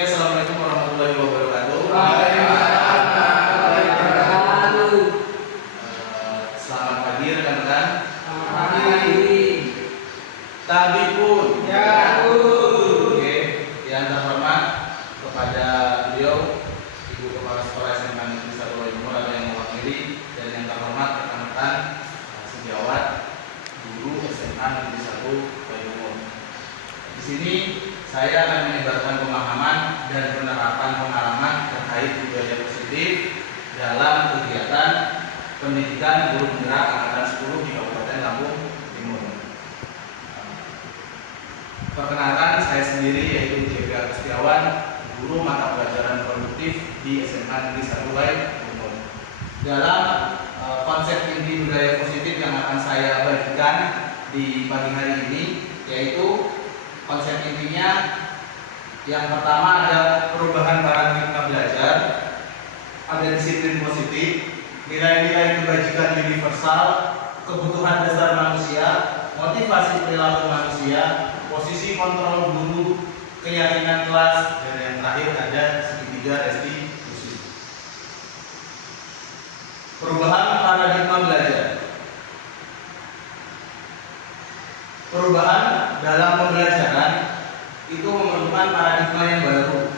Oke, assalamualaikum warahmatullahi wabarakatuh. Selamat pagi rekan-rekan. Tadi pun. Oke, yang terhormat kepada beliau Ibu Kepala Sekolah SMA Negeri 1 Wali Timur atau yang mewakili, dan yang terhormat rekan-rekan sejawat guru SMA Negeri 1 Wali Timur. Di sini saya akan menyebarkan pemahaman dan penerapan pengalaman terkait budaya positif dalam kegiatan pendidikan guru penggerak angkatan 10 di Kabupaten Lampung Timur. Perkenalkan, saya sendiri yaitu J.P. Agustiawan, guru mata pelajaran produktif di SMA Negeri 1 Wali Timur. Dalam konsep inti budaya positif yang akan saya bagikan di pagi hari ini, yaitu konsep intinya yang pertama ada perubahan paradigma belajar, ada disiplin positif, nilai-nilai kebajikan universal, kebutuhan dasar manusia, motivasi perilaku manusia, posisi kontrol guru, keyakinan kelas, dan yang terakhir ada segitiga restitusi. Perubahan paradigma belajar. Perubahan dalam pembelajaran itu memerlukan paradigma yang baru.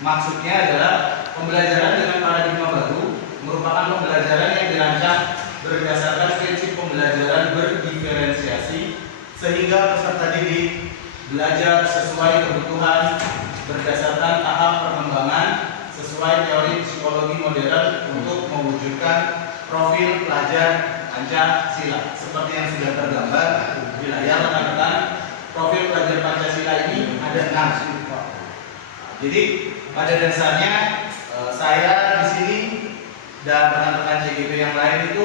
Maksudnya adalah pembelajaran dengan paradigma baru merupakan pembelajaran yang dirancang berdasarkan prinsip pembelajaran berdiferensiasi, sehingga peserta didik belajar sesuai kebutuhan berdasarkan tahap perkembangan sesuai teori psikologi modern untuk mewujudkan profil pelajar Pancasila. Seperti yang sudah tergambar di layar rekan-rekan, profil pelajar Pancasila ini ada 6. Jadi pada dasarnya saya di sini dan rekan-rekan CGP yang lain itu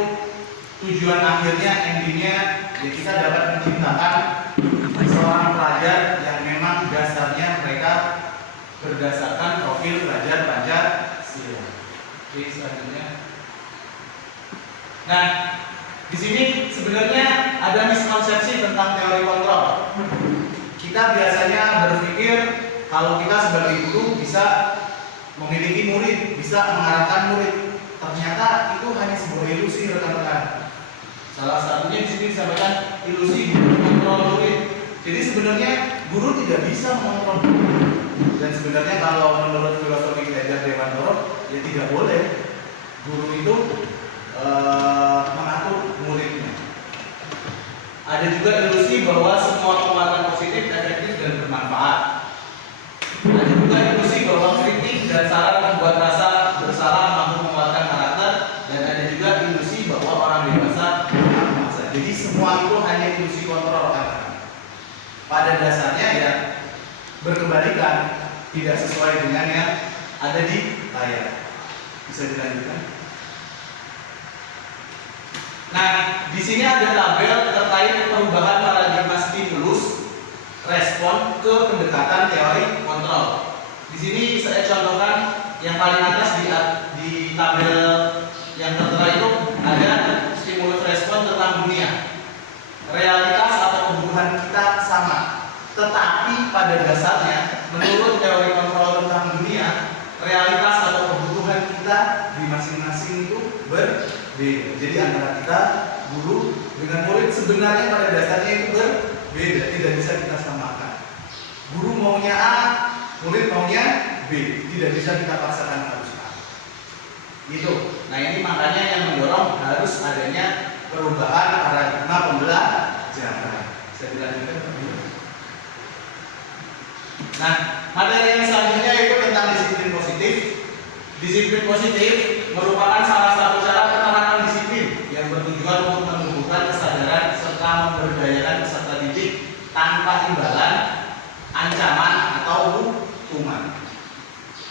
tujuan akhirnya, endingnya ya kita dapat menciptakan seorang pelajar yang memang dasarnya mereka berdasarkan profil pelajar Pancasila. Oke, selanjutnya. Nah, di sini sebenarnya ada miskonsepsi tentang teori kontrol. Kita biasanya berpikir kalau kita sebagai guru bisa memiliki murid, bisa mengarahkan murid. Ternyata itu hanya sebuah ilusi, rekan-rekan. Salah satunya di sini disampaikan ilusi guru kontrol murid. Jadi sebenarnya guru tidak bisa mengontrol murid. Dan sebenarnya kalau menurut filosofi Heider Dewantoro, ya tidak boleh guru itu mengatur muridnya. Ada juga ilusi bahwa semua penguatan positif efektif dan bermanfaat. Ada juga ilusi bahwa kritik dan saran membuat rasa bersalah mampu menguatkan karakter, dan ada juga ilusi bahwa orang dewasa memaksa. Jadi semua itu hanya ilusi kontrol, kan? Pada dasarnya ya berkebalikan, tidak sesuai dengan yang ada di layar. Bisa dilanjutkan. Nah, di sini ada tabel terkait perubahan paradigma stimulus respon ke pendekatan teori kontrol. Di sini saya contohkan yang paling atas di tabel yang tertera itu ada stimulus respon tentang dunia. Realitas atau kebutuhan kita sama, tetapi pada dasarnya menurut teori kontrol tentang dunia, realitas atau kebutuhan kita di masing-masing itu berbeda. Jadi antara kita guru dengan murid sebenarnya pada dasarnya itu berbeda, tidak bisa kita samakan. Guru maunya A, murid maunya B, tidak bisa kita paksakan harus A. Gitu. Nah, ini makanya yang mendorong harus adanya perubahan paradigma pembelajaran. Bisa dilanjutkan? Nah, materi yang selanjutnya itu tentang disiplin positif. Disiplin positif merupakan salah satu cara penerapan disiplin yang bertujuan untuk menumbuhkan kesadaran serta memberdayakan peserta didik tanpa imbalan, ancaman, atau hukuman.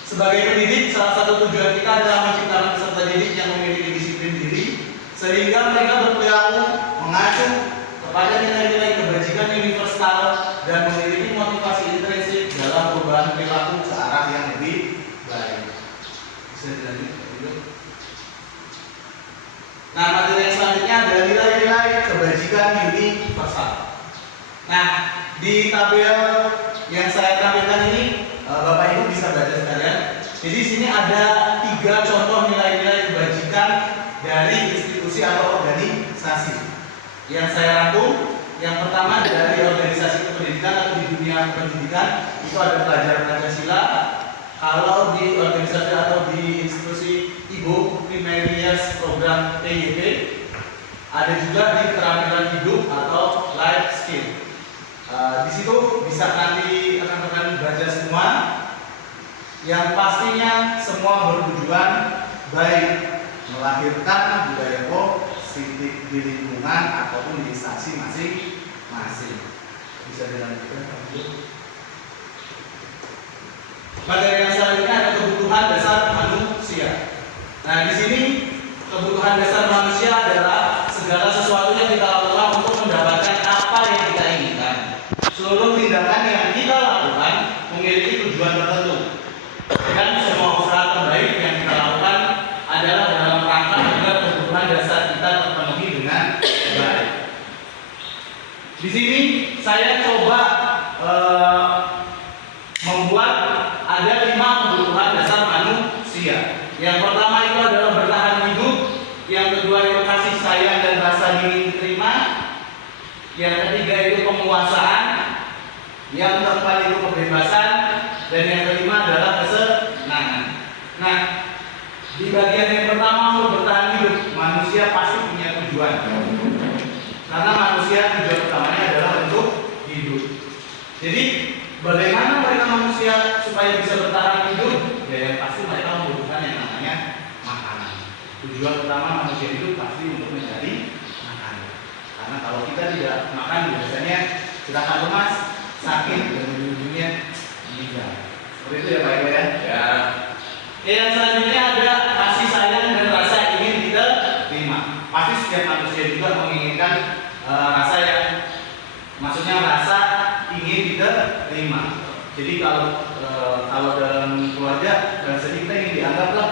Sebagai pendidik, salah satu tujuan kita adalah menciptakan peserta didik yang memiliki disiplin diri, sehingga mereka berperilaku mengacu kepada nilai-nilai kebajikan universal dan memiliki motivasi intrinsik dalam perubahan perilaku ke arah yang lebih baik. Bisa dilanjutkan. Nah, materi yang selanjutnya ada nilai-nilai kebajikan universal. Nah, di tabel yang saya tampilkan ini Bapak Ibu bisa baca ada 3 contoh nilai-nilai kebajikan dari institusi atau organisasi yang saya rangkum. Yang pertama dari organisasi pendidikan atau di dunia pendidikan itu ada pelajaran Pancasila. Kalau di organisasi atau di institusi IBO Primary Years Program PYP, ada juga di keterampilan hidup atau life skill. Di situ bisa nanti rekan-rekan baca semua. Yang pastinya semua bertujuan baik melahirkan budaya positif di lingkungan ataupun di instansi masing-masing. Bisa dilanjutkan, Pak Bu. Materi yang selanjutnya ada kebutuhan dasar manusia. Nah, di sini kebutuhan dasar manusia adalah segala sesuatu yang kita lakukan untuk mendapatkan apa yang kita inginkan. Seluruh tindakan yang kita lakukan memiliki tujuan tertentu. Dan semua usaha terbaik yang kita lakukan adalah dalam rangka agar kebutuhan dasar kita terpenuhi dengan baik. Di sini saya coba membuat ada 5 kebutuhan dasar manusia. Yang pertama itu adalah bertahan hidup, yang kedua itu kasih sayang dan rasa ingin diterima, yang ketiga itu penguasaan, yang keempat itu kebebasan, dan yang kelima adalah kesenangan. Nah, di bagian yang pertama untuk bertahan hidup, manusia pasti punya tujuan. Karena manusia tujuan utamanya adalah untuk hidup. Jadi bagaimana mereka manusia supaya bisa bertahan hidup? Ya yang pasti mereka membutuhkan yang namanya makanan. Tujuan utama manusia hidup pasti untuk mencari makanan. Karena kalau kita tidak makan biasanya kita akan lemas, sakit, dan ujung-ujungnya meninggal. Seperti itu ya Pak Ibu ya? Ya. Yang selanjutnya ada kasih sayang dan rasa ingin kita terima. Pasti setiap manusia juga menginginkan rasa yang, maksudnya rasa ingin kita terima. Jadi kalau dalam keluarga sedih kita ingin dianggap lah,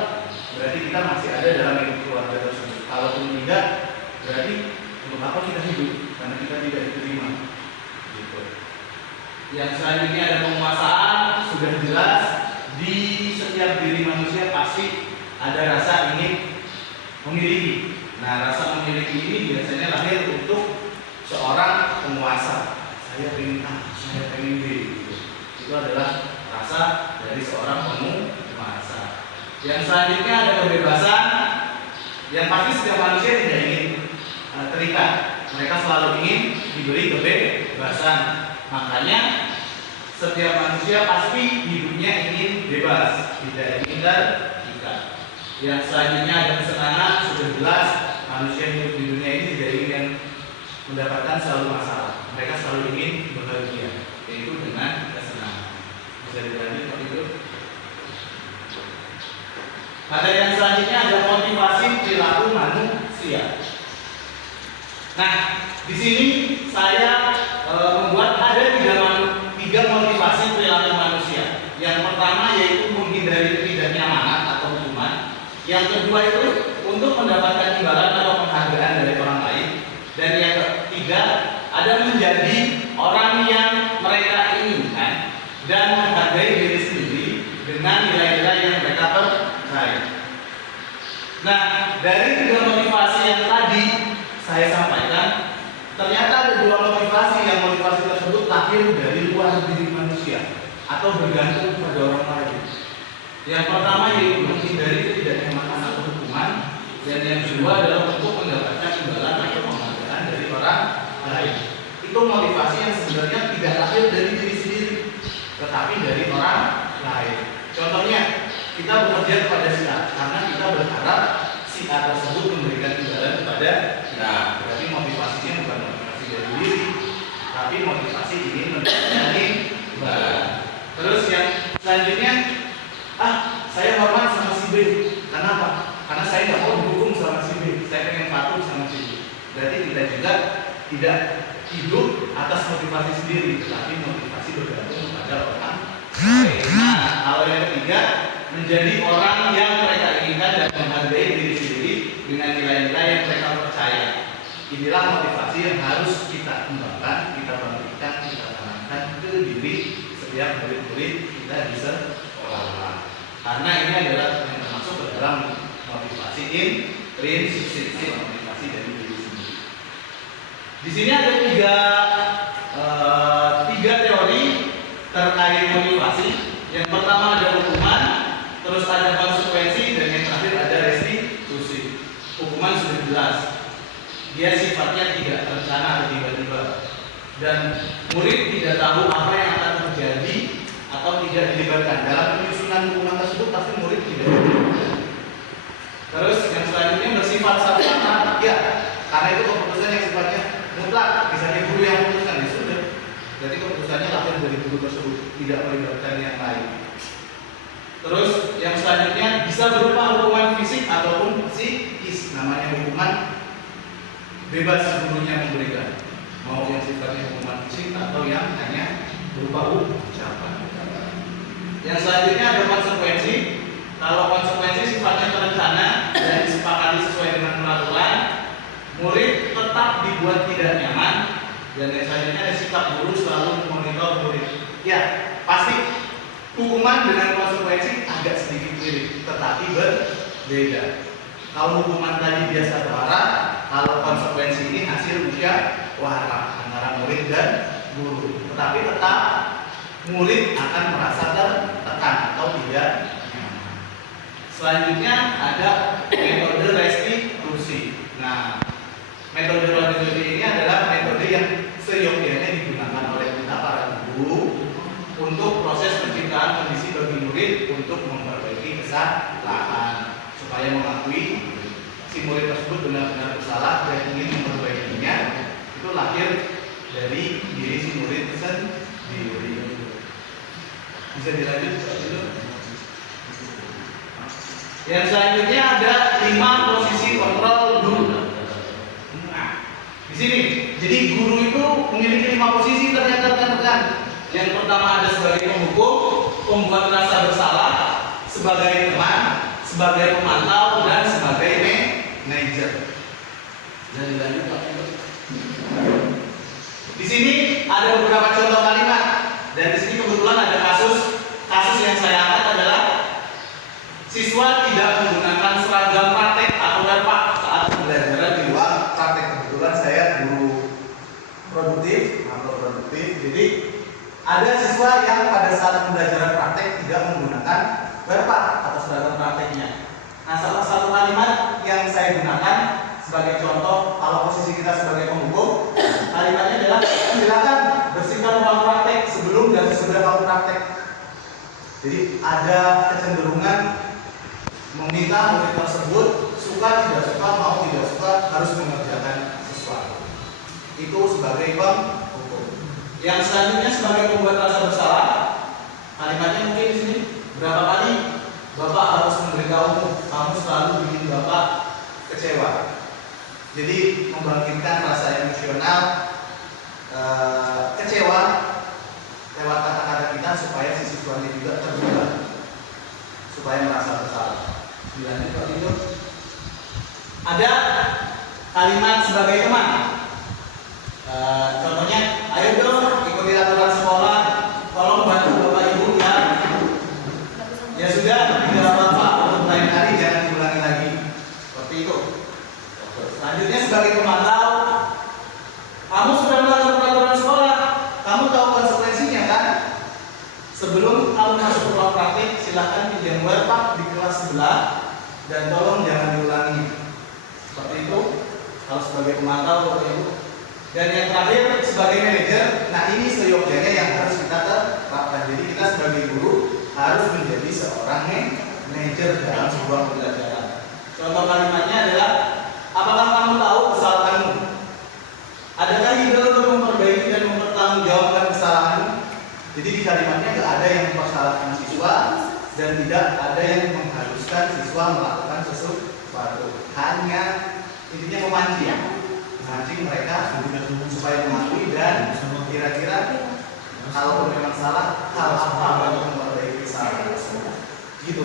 berarti kita masih ada dalam hidup keluarga tersebut. Kalaupun tidak, berarti untuk apa kita hidup? Karena kita tidak diterima. Gitu. Yang selanjutnya ada penguasaan. Sudah jelas di setiap diri manusia pasti ada rasa ingin memiliki. Nah, rasa memiliki ini biasanya lahir untuk seorang penguasa. Saya ingin A, saya ingin B. Itu adalah rasa dari seorang penguasa. Yang selanjutnya ada kebebasan. Yang pasti setiap manusia tidak ingin terikat. Mereka selalu ingin diberi kebebasan. Makanya setiap manusia pasti hidupnya ingin bebas, tidak ingin terikat. Yang selanjutnya ada kesenangan. Sudah jelas manusia hidup di dunia ini tidak ingin mendapatkan selalu masalah. Mereka selalu ingin bahagia, yaitu dengan kesenangan. Bisa dilanjut Pak Ibu. Materi yang selanjutnya ada motivasi perilaku manusia. Nah, di sini saya membuat ada tiga motivasi perilaku manusia. Yang pertama yaitu menghindari tidak nyaman atau hukuman. Yang kedua itu untuk mendapatkan imbalan atau penghargaan dari orang lain. Dan yang ketiga ada menjadi orang yang mereka inginkan dan menghargai diri sendiri dengan nilai-nilai yang mereka percaya. Nah, dari 3 motivasi yang tadi saya sampaikan, ternyata ada 2 motivasi yang motivasi tersebut lahir dari luar diri manusia atau bergantung pada orang lain. Yang pertama yaitu menghindari ketidaknyamanan atau hukuman, dan yang kedua adalah untuk mendapatkan imbalan atau penghargaan dari orang lain. Itu motivasi yang sebenarnya tidak lahir dari diri sendiri, tetapi dari orang lain. Contohnya, kita bekerja kepada si A karena kita berharap si A tersebut memberikan imbalan kepada kita. Berarti motivasinya bukan motivasi dari diri, tapi motivasi ingin mendapatkan imbalan. Terus yang selanjutnya, saya hormat sama si B. Kenapa? Karena saya nggak mau dihukum sama si B. Saya pengen patuh sama si B. Berarti kita juga tidak hidup atas motivasi sendiri, tetapi motivasi bergantung pada orang lain. Nah, hal yang ketiga, menjadi orang yang mereka inginkan dan menghargai diri sendiri dengan nilai-nilai yang mereka percaya. Inilah motivasi yang harus kita kembangkan, kita bangkitkan, kita tanamkan ke diri setiap murid-murid kita di sekolah. karena ini adalah yang termasuk ke dalam motivasi intrinsik, motivasi dari diri sendiri. Di sini ada tiga teori terkait motivasi. Yang pertama ada hukuman, terus ada konsekuensi, dan yang terakhir ada restitusi. Hukuman sudah jelas, dia sifatnya tidak terencana atau tiba-tiba, dan murid tidak tahu apa yang akan terjadi atau tidak dilibatkan dalam penyusunan hukuman tersebut, pasti murid tidak dilibatkan. Terus yang selanjutnya bersifat satu-satunya, ya, karena itu keputusan yang sifatnya mutlak, misalnya guru yang memutuskan, ya sudah, jadi keputusannya lahir dari guru tersebut, tidak melibatkan yang lain. Terus yang selanjutnya bisa berupa hukuman fisik ataupun psikis, namanya hukuman bebas gurunya memberikan, mau yang sifatnya hukuman fisik atau yang hanya berupa ucapan. Yang selanjutnya ada konsekuensi. Kalau konsekuensi sifatnya terencana dan disepakati sesuai dengan peraturan, murid tetap dibuat tidak nyaman. Dan yang selanjutnya ada sikap guru selalu memonitor murid. Ya, pasti hukuman dengan konsekuensi agak sedikit mirip, tetapi berbeda. Kalau hukuman tadi biasa berharap, kalau konsekuensi ini hasil musyawarah antara murid dan guru. Tetapi tetap murid akan merasa tertekan atau tidak nyaman. Selanjutnya ada metode restitusi. Nah, metode restitusi ini adalah metode yang seyogyanya digunakan oleh kita para guru untuk proses penciptaan kondisi bagi murid untuk memperbaiki kesalahan, supaya mengakui si murid tersebut benar-benar bersalah dan ingin memperbaikinya. Itu lahir dari diri si murid sendiri. Bisa dilanjut dulu. Yang selanjutnya ada 5 posisi kontrol guru. Nah, di sini, jadi guru itu memiliki 5 posisi ternyata rekan-rekan. Yang pertama ada sebagai penghukum, pembuat rasa bersalah, sebagai teman, sebagai pemantau, dan sebagai manajer. Dan dilanjut Pak. Di sini ada beberapa contoh kalimat, dan di sini kebetulan ada kasus yang saya angkat adalah siswa tidak menggunakan seragam praktek atau werpak saat pembelajaran di luar praktek. Kebetulan saya guru produktif atau produktif, jadi ada siswa yang pada saat pembelajaran praktek tidak menggunakan werpak atau seragam prakteknya. Nah, salah satu kalimat yang saya gunakan sebagai contoh, kalau posisi kita sebagai penghukum, kalimatnya adalah silakan bersihkan ruang praktek sebelum dan sesudah kamu praktek. Jadi ada kecenderungan meminta murid tersebut suka tidak suka, mau tidak suka harus mengerjakan sesuatu. Itu sebagai penghukum. Yang selanjutnya sebagai pembuat rasa bersalah, kalimatnya mungkin di sini berapa kali Bapak harus memberitahumu, kamu selalu bikin Bapak kecewa. Jadi membangkitkan rasa emosional kecewa lewat kata-kata kita supaya si siswanya juga terlibat, supaya merasa bersalah. Dilanjut Pak Indo. Ada kalimat sebagai teman. Contohnya, ayo dong ikuti aturan sekolah, tolong bantu Bapak Ibu ya. Ya sudah, tidak apa-apa, untuk lain kali jangan diulangi lagi. Seperti itu. Selanjutnya sebagai pemantau, kamu sudah melanggar peraturan sekolah, kamu tahu konsekuensinya kan? Sebelum kamu masuk ke ruang praktik, silahkan pinjam werpak di kelas sebelah dan tolong jangan diulangi. Seperti itu. Kalau sebagai pemantau, Bapak Ibu. Dan yang terakhir sebagai manajer, nah ini seyogyanya yang harus kita terapkan. Jadi kita sebagai guru harus menjadi seorang manajer dalam sebuah pembelajaran. Contoh kalimatnya adalah, apakah kamu tahu kesalahanmu? Adakah ide untuk memperbaiki dan mempertanggungjawabkan kesalahanmu? Jadi di kalimatnya tidak ada yang mempersalahkan siswa dan tidak ada yang mengharuskan siswa melakukan sesuatu. Hanya intinya memancing mereka supaya mengakui dan kira-kira kalau memang salah, hal apa untuk memperbaiki kesalahan tersebut. Gitu.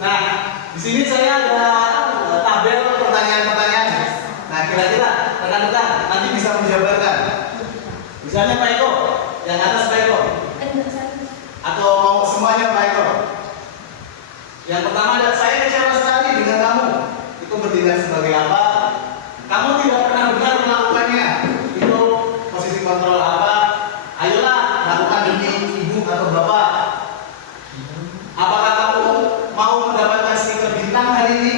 Nah, di sini saya ada tabel pertanyaan-pertanyaan. Nah, kira-kira rekan-rekan nanti bisa menjabarkan. Misalnya Pak Eko, yang atas Pak Eko. Atau mau semuanya Pak Eko? Yang pertama ada saya kecewa sekali dengan kamu. Itu bertindak sebagai apa? Kamu tidak pernah benar melakukannya. Itu posisi kontrol apa? Ayolah lakukan demi ibu atau bapak. Apakah kamu mau mendapatkan stiker bintang hari ini?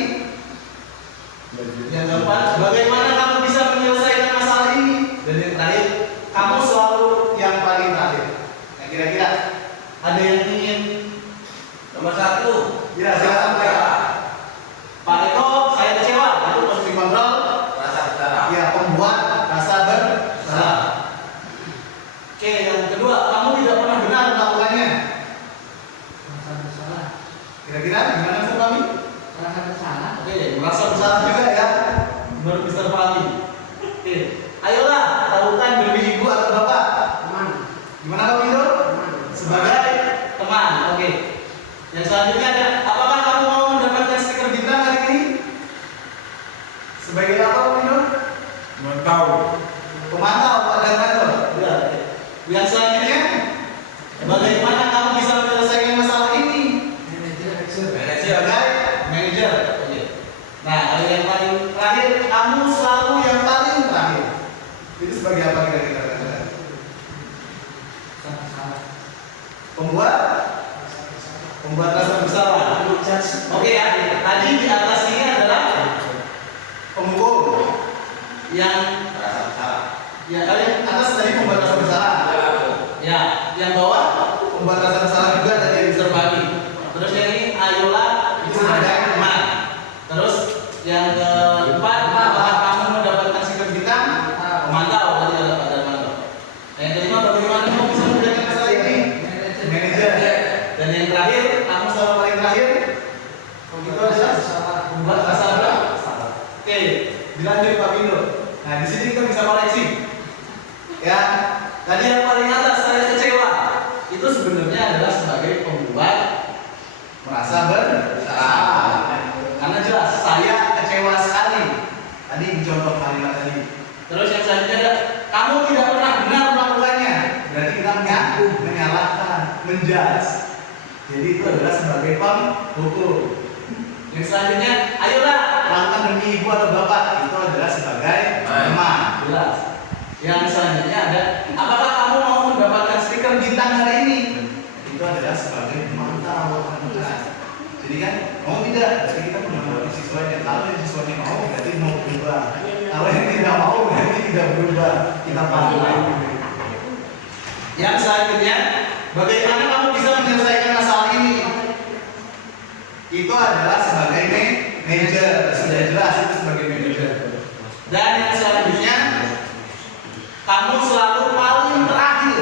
Yang keempat, bagaimana kamu bisa menyelesaikan masalah ini? Dan yang terakhir, kamu selalu yang paling terakhir. Nah, kira-kira ada yang ingin Nomor 1. ya silakan Pak Eko, saya kecewa. Itu posisi kontrol. Rasa bersalah. Ya, pembuat rasa bersalah. Oke, yang kedua, kamu tidak pernah benar melakukannya. Merasa bersalah. Kira-kira gimana Mr. Fahmi? Merasa bersalah. Oke, merasa bersalah juga ya, menurut Mr. Fahmi. Oke, ayolah lakukan demi ibu atau bapak. Teman. Gimana Pak Windu? Teman. Sebagai teman. Oke. Yang selanjutnya ada, apakah kamu mau mendapatkan stiker bintang hari ini? Sebagai apa Pak Windu? Memantau. Pemantau Pak Darmanto. Ya. Yang selanjutnya, bagaimana kamu bisa menyelesaikan masalah ini? Manajer. Sebagai manajer. Oke. Nah, kalau yang paling terakhir, kamu selalu yang paling terakhir. Itu sebagai apa kira-kira? Merasa bersalah. Pembuat rasa bersalah. Oke ya. Tadi di atas ini adalah pemukul yang Rasa bersalah. ya kalian atas tadi pembuat rasa bersalah. Ya, yang bawah pembuat rasa bersalah juga tadi yang diserbagi. Terus yang ini ayolah itu sebagai teman. Terus yang keempat, apakah kamu mendapatkan stiker bintang? Pemantau tadi ada Pak Darmanto. Yang kelima, bagaimana kamu bisa mengerjakan masalah ini? Manajer. Dan yang terakhir, kamu selalu paling terakhir. Itu adalah pembuat rasa bersalah. Oke, dilanjut Pak Windu. Nah, di sini kita bisa koleksi. Ya, tadi yang paling atas saya kecewa. Itu sebenarnya adalah sebagai pembuat merasa bersalah. Karena jelas saya kecewa sekali. Tadi contoh kalimat tadi. Terus yang selanjutnya ada, kamu tidak pernah benar melakukannya. Berarti kita mengaku, menyalahkan, menjudge. Jadi itu adalah sebagai penghukum. Yang selanjutnya, ayolah lakukan demi ibu atau bapak. Itu adalah sebagai teman. Jelas. Yang selanjutnya ada, apakah kamu mau mendapatkan stiker bintang hari ini? Itu adalah sebagai pemantau. Jadi kan mau tidak, berarti kita menghadapi siswanya. Kalau yang siswanya mau, berarti mau berubah. Kalau yang tidak mau, berarti tidak berubah. Kita pantau. Yang selanjutnya, bagaimana kamu bisa menyelesaikan masalah ini? Itu adalah sebagai manajer. Sudah jelas itu sebagai manajer. Dan yang selanjutnya, kamu selalu paling terakhir.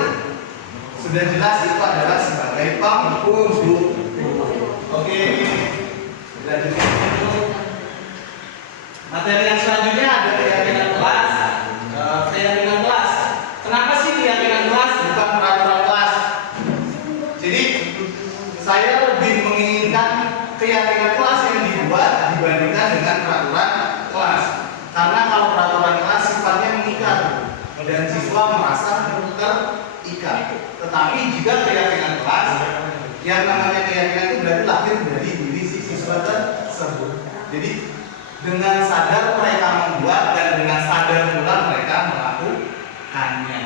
Sudah jelas itu adalah sebagai penghukum. Oke. Lanjutkan dulu. Materi yang selanjutnya ada keyakinan kelas. Keyakinan kelas. Kenapa sih keyakinan kelas bukan peraturan kelas? Jadi saya lebih menginginkan keyakinan kelas yang dibuat dibandingkan dengan peraturan kelas. Karena kalau peraturan kelas sifatnya mengikat dan siswa merasa terikat. Tetapi jika keyakinan kelas, yang namanya keyakinan itu berarti lahir dari diri si siswa tersebut. Jadi dengan sadar mereka membuat dan dengan sadar pula mereka melakukannya.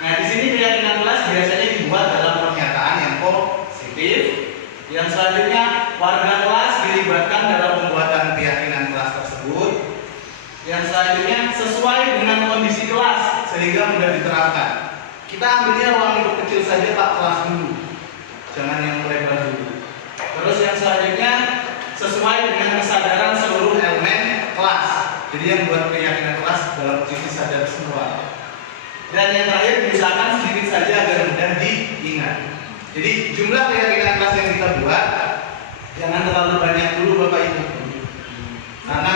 Nah, di sini keyakinan kelas biasanya dibuat dalam pernyataan yang positif. Yang selanjutnya, warga kelas dilibatkan dalam pembuatan keyakinan kelas tersebut. Yang selanjutnya, sesuai dengan kondisi kelas sehingga mudah diterapkan. Kita ambilnya ruang lingkup kecil saja Pak, kelas dulu. Jangan yang lebar dulu. Terus yang selanjutnya, sesuai dengan kesadaran seluruh elemen kelas. Jadi yang buat keyakinan kelas dalam posisi sadar semua. Dan yang terakhir diusahakan sedikit saja agar mudah diingat. Jadi jumlah keyakinan kelas yang kita buat jangan terlalu banyak dulu Bapak Ibu. Karena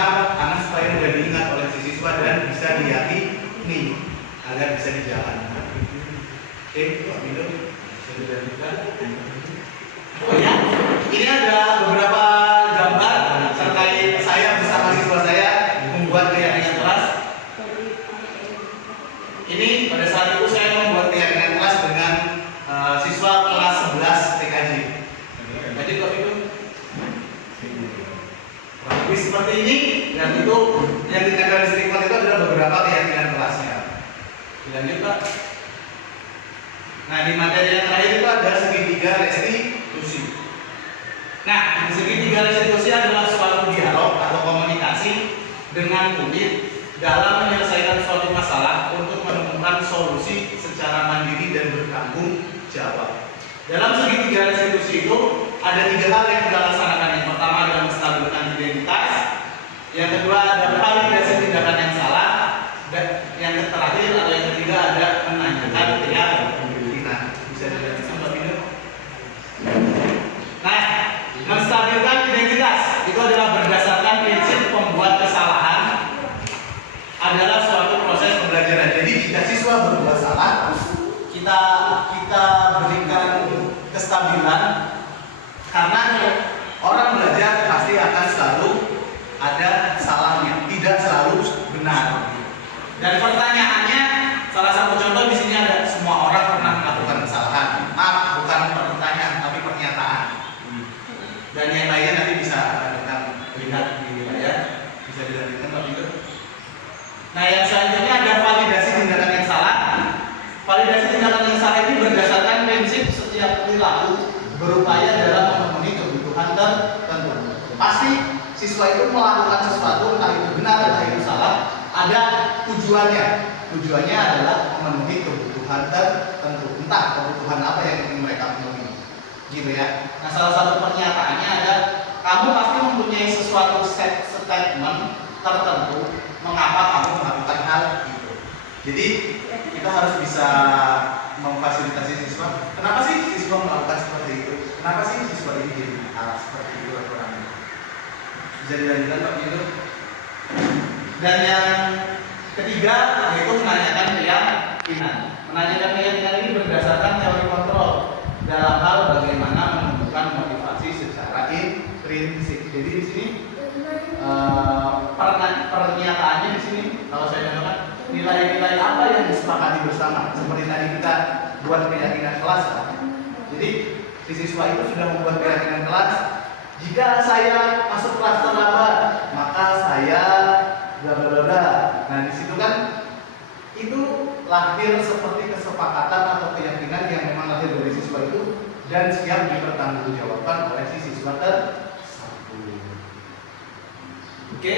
supaya mudah diingat oleh si siswa dan bisa diyakini agar bisa dijalankan. Oke, Pak Windu, bisa dilanjutkan. Oh ya, ini ada beberapa gambar terkait saya bersama siswa saya membuat keyakinan kelas. Ini pada saat itu saya membuat keyakinan kelas dengan siswa kelas 11 Dilanjut Pak. Nah di materi yang terakhir itu ada segitiga restitusi. Nah segitiga restitusi adalah suatu dialog atau komunikasi dengan kulit dalam menyelesaikan suatu masalah untuk menemukan solusi secara mandiri dan bertanggung jawab. Dalam segitiga restitusi itu ada 3 hal yang kita laksanakan. Yang pertama adalah menstabilkan identitas, yang kedua ada validasi tindakan yang salah, dan yang terakhir atau yang ketiga ada menanyakan keyakinan. Bisa dijelaskan Pak Bino? Nah, menstabilkan identitas itu adalah berdasarkan prinsip pembuat kesalahan adalah suatu proses pembelajaran. Jadi jika siswa berbuat salah, kita berikan kestabilan, karena orang belajar pasti akan selalu ada salahnya, tidak selalu benar. Dan pertanyaannya, salah satu contoh di sini ada semua orang pernah melakukan kesalahan. Maaf, bukan pertanyaan tapi pernyataan. Dan yang lainnya nanti bisa kita lihat di layar, bisa dilanjutkan Pak Bino. Nah yang selanjutnya ada validasi tindakan yang salah. Validasi tindakan yang salah ini berdasarkan prinsip setiap perilaku berupaya dalam memenuhi kebutuhan tertentu. Pasti siswa itu melakukan sesuatu, entah itu benar entah itu salah, ada tujuannya. Tujuannya adalah memenuhi kebutuhan tertentu. Entah kebutuhan apa yang ingin mereka penuhi. Gitu ya. Nah salah satu pernyataannya ada, kamu pasti mempunyai sesuatu statement tertentu mengapa kamu melakukan hal itu. Jadi kita harus bisa memfasilitasi siswa. Kenapa sih siswa melakukan seperti itu? Kenapa sih siswa ini jadi seperti itu aturannya? Bisa dilanjutkan Pak Bino. Dan yang ketiga yaitu menanyakan keyakinan. Menanyakan keyakinan ini berdasarkan teori kontrol dalam hal bagaimana menentukan motivasi secara intrinsik. Jadi di sini pernyataannya di sini kalau saya contohkan nilai-nilai apa yang disepakati bersama. Seperti tadi kita buat keyakinan kelas kan? Jadi si siswa itu sudah membuat keyakinan kelas. Jika saya masuk kelas terlambat, maka saya bla bla bla bla. Nah di situ kan itu lahir seperti kesepakatan atau keyakinan yang memang lahir dari siswa itu dan siap dipertanggungjawabkan oleh si siswa tersebut. Oke.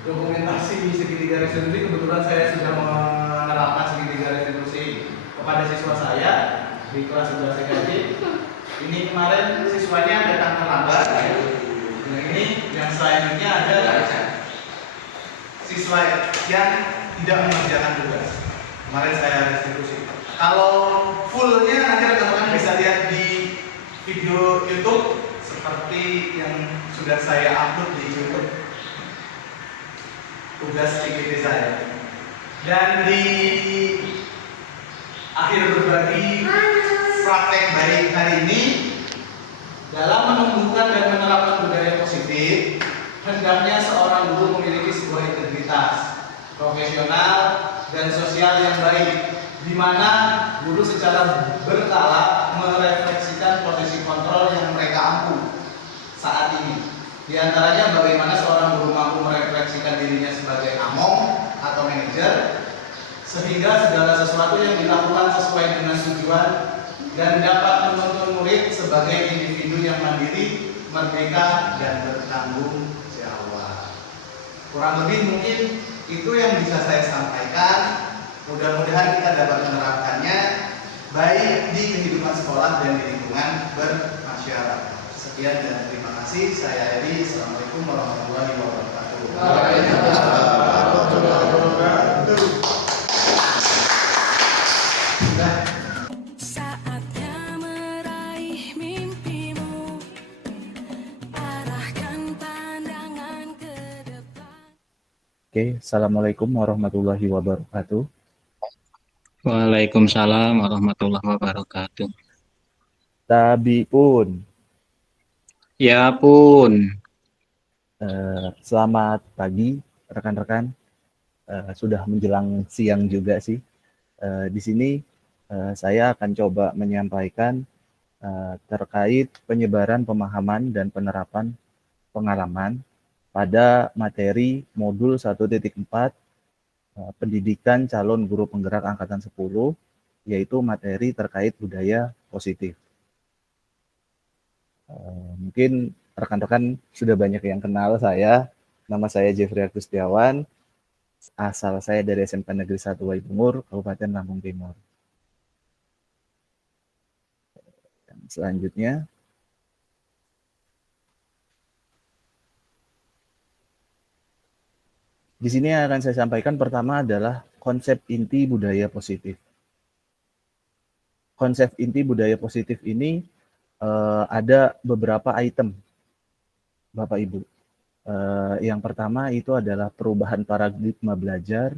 Dokumentasi segitiga restitusi, kebetulan saya sudah menerapkan segitiga restitusi kepada siswa saya di kelas 11 TKJ. Ini kemarin siswanya datang terlambat. Yang ini, yang selanjutnya ada siswa yang tidak mengerjakan tugas. Kemarin saya restitusi. Kalau fullnya nanti rekan-rekan bisa lihat di video YouTube seperti yang sudah saya upload di YouTube. Tugas PPT saya. Dan di akhir berbagi praktek baik hari ini, dalam menumbuhkan dan menerapkan budaya positif, hendaknya seorang guru memiliki sebuah integritas profesional dan sosial yang baik, di mana guru secara berkala merefleksikan posisi kontrol yang mereka ampu saat ini. Di antaranya bagaimana seorang guru mampu merefleksikan dirinya sebagai among atau manajer, sehingga segala sesuatu yang dilakukan sesuai dengan tujuan dan dapat menuntun murid sebagai individu yang mandiri, merdeka, dan bertanggung jawab. Kurang lebih mungkin itu yang bisa saya sampaikan. Mudah-mudahan kita dapat menerapkannya baik di kehidupan sekolah dan di lingkungan bermasyarakat. Sekian dan terima kasih. Saya Edi. Assalamualaikum warahmatullahi wabarakatuh. Waalaikumsalam warahmatullahi wabarakatuh. Saatnya meraih mimpimu, arahkan pandangan ke depan. Oke, Assalamualaikum warahmatullahi wabarakatuh. Waalaikumsalam warahmatullahi wabarakatuh. Tabi pun, Ya pun, selamat pagi rekan-rekan. Sudah menjelang siang juga sih. Di sini saya akan coba menyampaikan terkait penyebaran pemahaman dan penerapan pengalaman pada materi modul 1.4 pendidikan calon guru penggerak angkatan 10, yaitu materi terkait budaya positif. Mungkin rekan-rekan sudah banyak yang kenal saya. Nama saya Jeffrey Agustiawan. Asal saya dari SMK Negeri 1 Waibungur, Kabupaten Lampung Timur. Dan selanjutnya, di sini yang akan saya sampaikan pertama adalah konsep inti budaya positif. Konsep inti budaya positif ini ada beberapa item, Bapak Ibu. Yang pertama itu adalah perubahan paradigma belajar.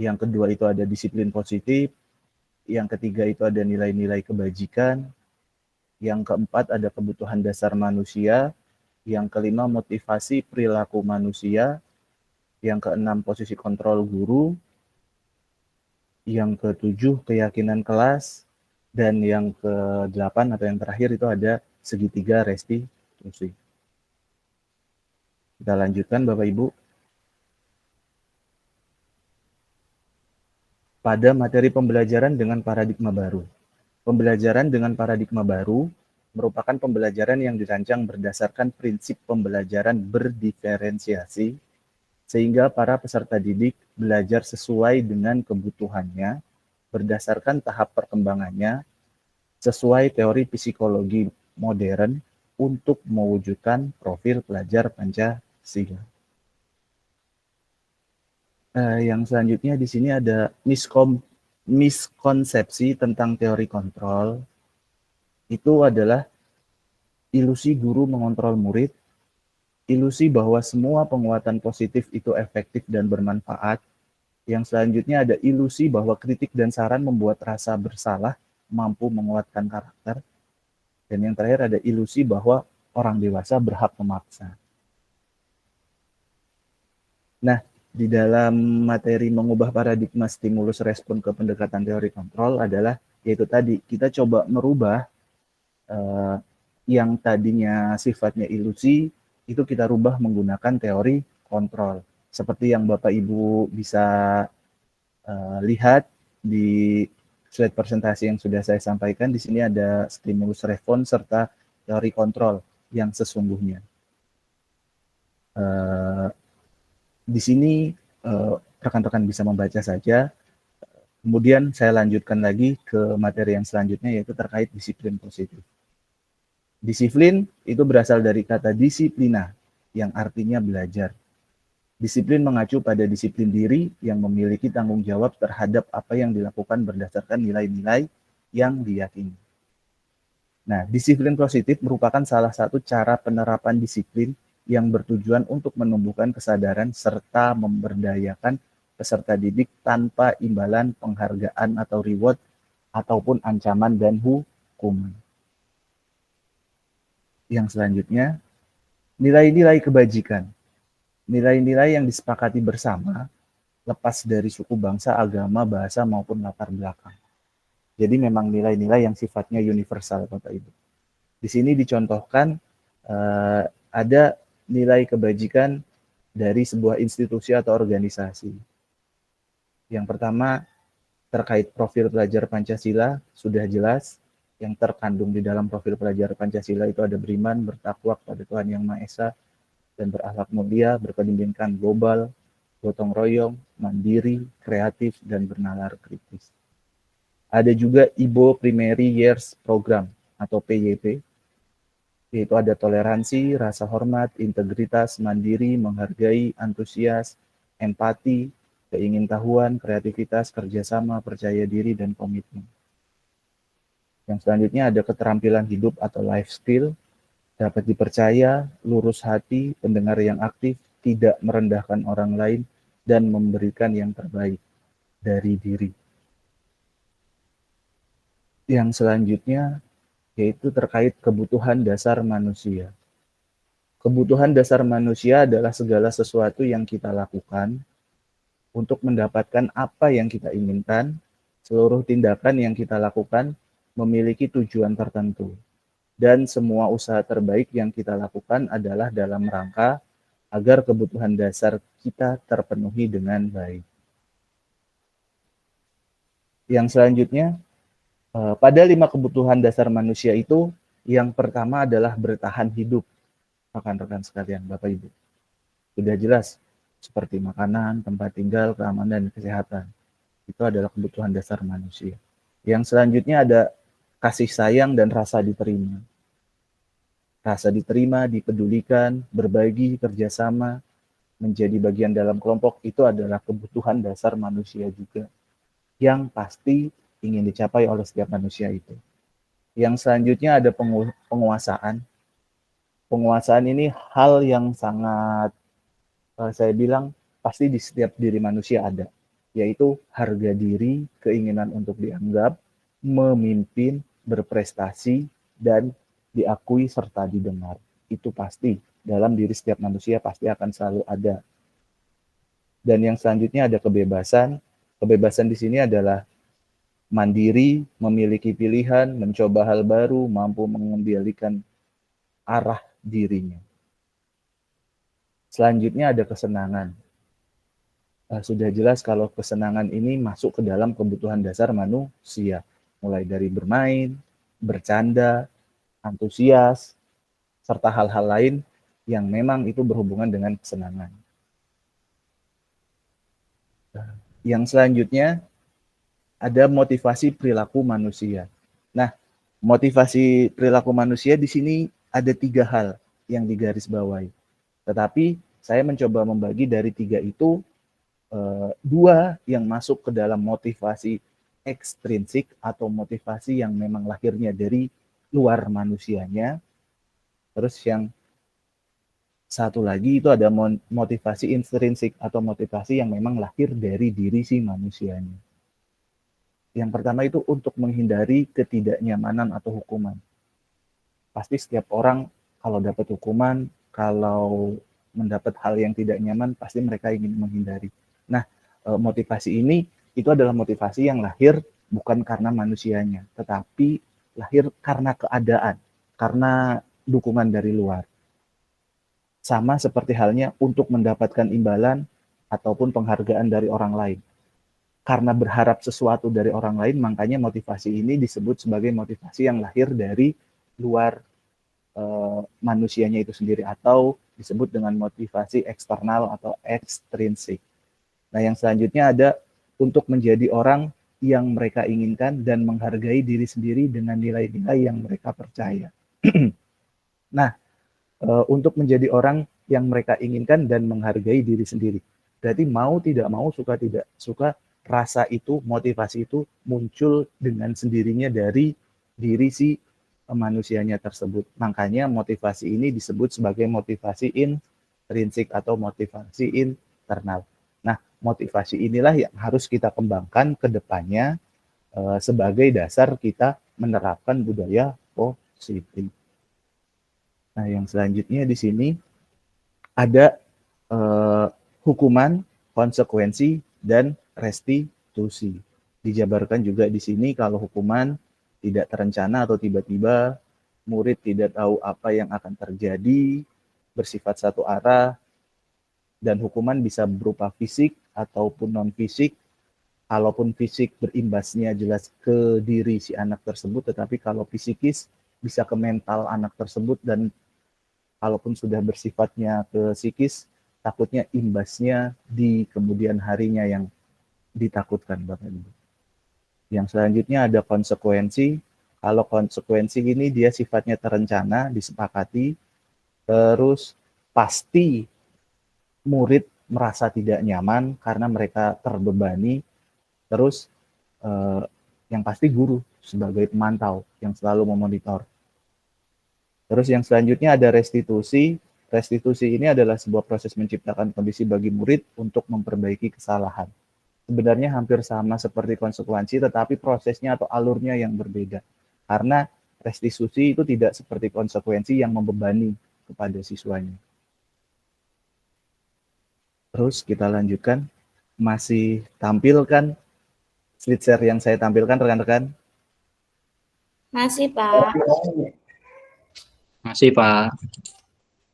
Yang kedua itu ada disiplin positif. Yang ketiga itu ada nilai-nilai kebajikan. Yang keempat ada kebutuhan dasar manusia. Yang kelima motivasi perilaku manusia. Yang keenam posisi kontrol guru. Yang ketujuh keyakinan kelas. Dan yang ke-8 atau yang terakhir itu ada segitiga restitusi. Kita lanjutkan Bapak Ibu. Pada materi pembelajaran dengan paradigma baru. Pembelajaran dengan paradigma baru merupakan pembelajaran yang dirancang berdasarkan prinsip pembelajaran berdiferensiasi, sehingga para peserta didik belajar sesuai dengan kebutuhannya, berdasarkan tahap perkembangannya, sesuai teori psikologi modern untuk mewujudkan profil pelajar Pancasila. Yang selanjutnya di sini ada miskonsepsi tentang teori kontrol. Itu adalah ilusi guru mengontrol murid, ilusi bahwa semua penguatan positif itu efektif dan bermanfaat. Yang selanjutnya ada ilusi bahwa kritik dan saran membuat rasa bersalah, mampu menguatkan karakter. Dan yang terakhir ada ilusi bahwa orang dewasa berhak memaksa. Nah, di dalam materi mengubah paradigma stimulus respon ke pendekatan teori kontrol adalah yaitu tadi kita coba merubah yang tadinya sifatnya ilusi itu kita rubah menggunakan teori kontrol. Seperti yang Bapak Ibu bisa lihat di slide presentasi yang sudah saya sampaikan, di sini ada stimulus respon serta teori kontrol yang sesungguhnya. Di sini rekan-rekan bisa membaca saja. Kemudian saya lanjutkan lagi ke materi yang selanjutnya yaitu terkait disiplin positif. Disiplin itu berasal dari kata disiplina yang artinya belajar. Disiplin mengacu pada disiplin diri yang memiliki tanggung jawab terhadap apa yang dilakukan berdasarkan nilai-nilai yang diyakini. Nah, disiplin positif merupakan salah satu cara penerapan disiplin yang bertujuan untuk menumbuhkan kesadaran serta memberdayakan peserta didik tanpa imbalan penghargaan atau reward ataupun ancaman dan hukuman. Yang selanjutnya, nilai-nilai kebajikan. Nilai-nilai yang disepakati bersama, lepas dari suku, bangsa, agama, bahasa, maupun latar belakang. Jadi memang nilai-nilai yang sifatnya universal, Bapak Ibu. Di sini dicontohkan ada nilai kebajikan dari sebuah institusi atau organisasi. Yang pertama, terkait profil pelajar Pancasila, sudah jelas. Yang terkandung di dalam profil pelajar Pancasila itu ada beriman, bertakwa kepada Tuhan Yang Maha Esa, dan berakhlak mulia, berpendidikan global, gotong royong, mandiri, kreatif, dan bernalar kritis. Ada juga IBO Primary Years Program atau PYP, yaitu ada toleransi, rasa hormat, integritas, mandiri, menghargai, antusias, empati, keingintahuan, kreativitas, kerjasama, percaya diri, dan komitmen. Yang selanjutnya ada keterampilan hidup atau life skill, dapat dipercaya, lurus hati, pendengar yang aktif, tidak merendahkan orang lain, dan memberikan yang terbaik dari diri. Yang selanjutnya yaitu terkait kebutuhan dasar manusia. Kebutuhan dasar manusia adalah segala sesuatu yang kita lakukan untuk mendapatkan apa yang kita inginkan. Seluruh tindakan yang kita lakukan memiliki tujuan tertentu. Dan semua usaha terbaik yang kita lakukan adalah dalam rangka agar kebutuhan dasar kita terpenuhi dengan baik. Yang selanjutnya, pada 5 kebutuhan dasar manusia itu, yang pertama adalah bertahan hidup. Rekan-rekan sekalian, Bapak Ibu. Sudah jelas, seperti makanan, tempat tinggal, keamanan, dan kesehatan. Itu adalah kebutuhan dasar manusia. Yang selanjutnya ada kasih sayang dan rasa diterima. Rasa diterima, dipedulikan, berbagi, kerjasama, menjadi bagian dalam kelompok, itu adalah kebutuhan dasar manusia juga, yang pasti ingin dicapai oleh setiap manusia itu. Yang selanjutnya ada penguasaan. Penguasaan ini hal yang sangat, saya bilang, pasti di setiap diri manusia ada, yaitu harga diri, keinginan untuk dianggap, memimpin, berprestasi, dan diakui serta didengar. Itu pasti dalam diri setiap manusia pasti akan selalu ada. Dan yang selanjutnya ada kebebasan. Kebebasan di sini adalah mandiri, memiliki pilihan, mencoba hal baru, mampu mengendalikan arah dirinya. Selanjutnya ada kesenangan. Sudah jelas kalau kesenangan ini masuk ke dalam kebutuhan dasar manusia. Mulai dari bermain, bercanda, antusias, serta hal-hal lain yang memang itu berhubungan dengan kesenangan. Yang selanjutnya ada motivasi perilaku manusia. Nah, motivasi perilaku manusia di sini ada 3 hal yang digarisbawahi. Tetapi saya mencoba membagi dari 3 itu, 2 yang masuk ke dalam motivasi ekstrinsik atau motivasi yang memang lahirnya dari luar manusianya. Terus yang satu lagi itu ada motivasi intrinsik atau motivasi yang memang lahir dari diri si manusianya. Yang pertama itu untuk menghindari ketidaknyamanan atau hukuman. Pasti setiap orang kalau dapat hukuman, kalau mendapat hal yang tidak nyaman, pasti mereka ingin menghindari. Nah, motivasi ini itu adalah motivasi yang lahir bukan karena manusianya, tetapi lahir karena keadaan, karena dukungan dari luar. Sama seperti halnya untuk mendapatkan imbalan ataupun penghargaan dari orang lain. Karena berharap sesuatu dari orang lain, makanya motivasi ini disebut sebagai motivasi yang lahir dari luar manusianya itu sendiri, atau disebut dengan motivasi eksternal atau ekstrinsik. Nah, yang selanjutnya ada untuk menjadi orang yang mereka inginkan dan menghargai diri sendiri dengan nilai-nilai yang mereka percaya. Nah, untuk menjadi orang yang mereka inginkan dan menghargai diri sendiri. Berarti mau tidak mau, suka tidak suka, rasa itu, motivasi itu muncul dengan sendirinya dari diri si manusianya tersebut. Makanya motivasi ini disebut sebagai motivasi intrinsik atau motivasi internal. Nah, motivasi inilah yang harus kita kembangkan ke depannya sebagai dasar kita menerapkan budaya positif. Nah, yang selanjutnya di sini ada hukuman, konsekuensi, dan restitusi. Dijabarkan juga di sini kalau hukuman tidak terencana atau tiba-tiba, murid tidak tahu apa yang akan terjadi, bersifat satu arah, dan hukuman bisa berupa fisik ataupun non-fisik. Kalaupun fisik berimbasnya jelas ke diri si anak tersebut, tetapi kalau psikis bisa ke mental anak tersebut, dan kalaupun sudah bersifatnya ke psikis, takutnya imbasnya di kemudian harinya yang ditakutkan, Bapak Ibu. Yang selanjutnya ada konsekuensi. Kalau konsekuensi ini dia sifatnya terencana, disepakati, terus pasti murid merasa tidak nyaman karena mereka terbebani. Terus yang pasti guru sebagai pemantau yang selalu memonitor. Terus yang selanjutnya ada restitusi. Restitusi ini adalah sebuah proses menciptakan kondisi bagi murid untuk memperbaiki kesalahan. Sebenarnya hampir sama seperti konsekuensi, tetapi prosesnya atau alurnya yang berbeda. Karena restitusi itu tidak seperti konsekuensi yang membebani kepada siswanya. Terus kita lanjutkan. Masih tampilkan slide share yang saya tampilkan, rekan-rekan? Masih, Pak. Masih, Pak.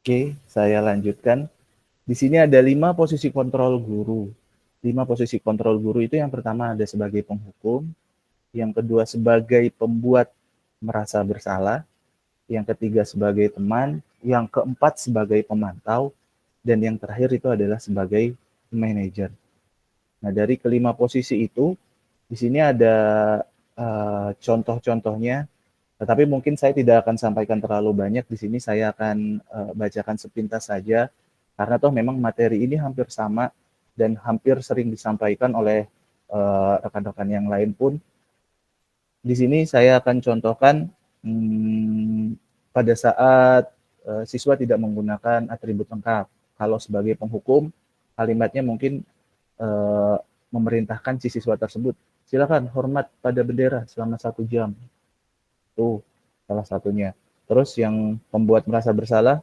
Oke, saya lanjutkan. Di sini ada 5 posisi kontrol guru. 5 posisi kontrol guru itu yang pertama ada sebagai penghukum, yang kedua sebagai pembuat merasa bersalah, yang ketiga sebagai teman, yang keempat sebagai pemantau, dan yang terakhir itu adalah sebagai manajer. Nah, dari kelima posisi itu, di sini ada contoh-contohnya, tetapi mungkin saya tidak akan sampaikan terlalu banyak. Di sini saya akan bacakan sepintas saja, karena toh memang materi ini hampir sama dan hampir sering disampaikan oleh rekan-rekan yang lain pun. Di sini saya akan contohkan pada saat siswa tidak menggunakan atribut lengkap. Kalau sebagai penghukum, kalimatnya mungkin memerintahkan si siswa tersebut, silakan hormat pada bendera selama 1 jam. Itu salah satunya. Terus yang pembuat merasa bersalah,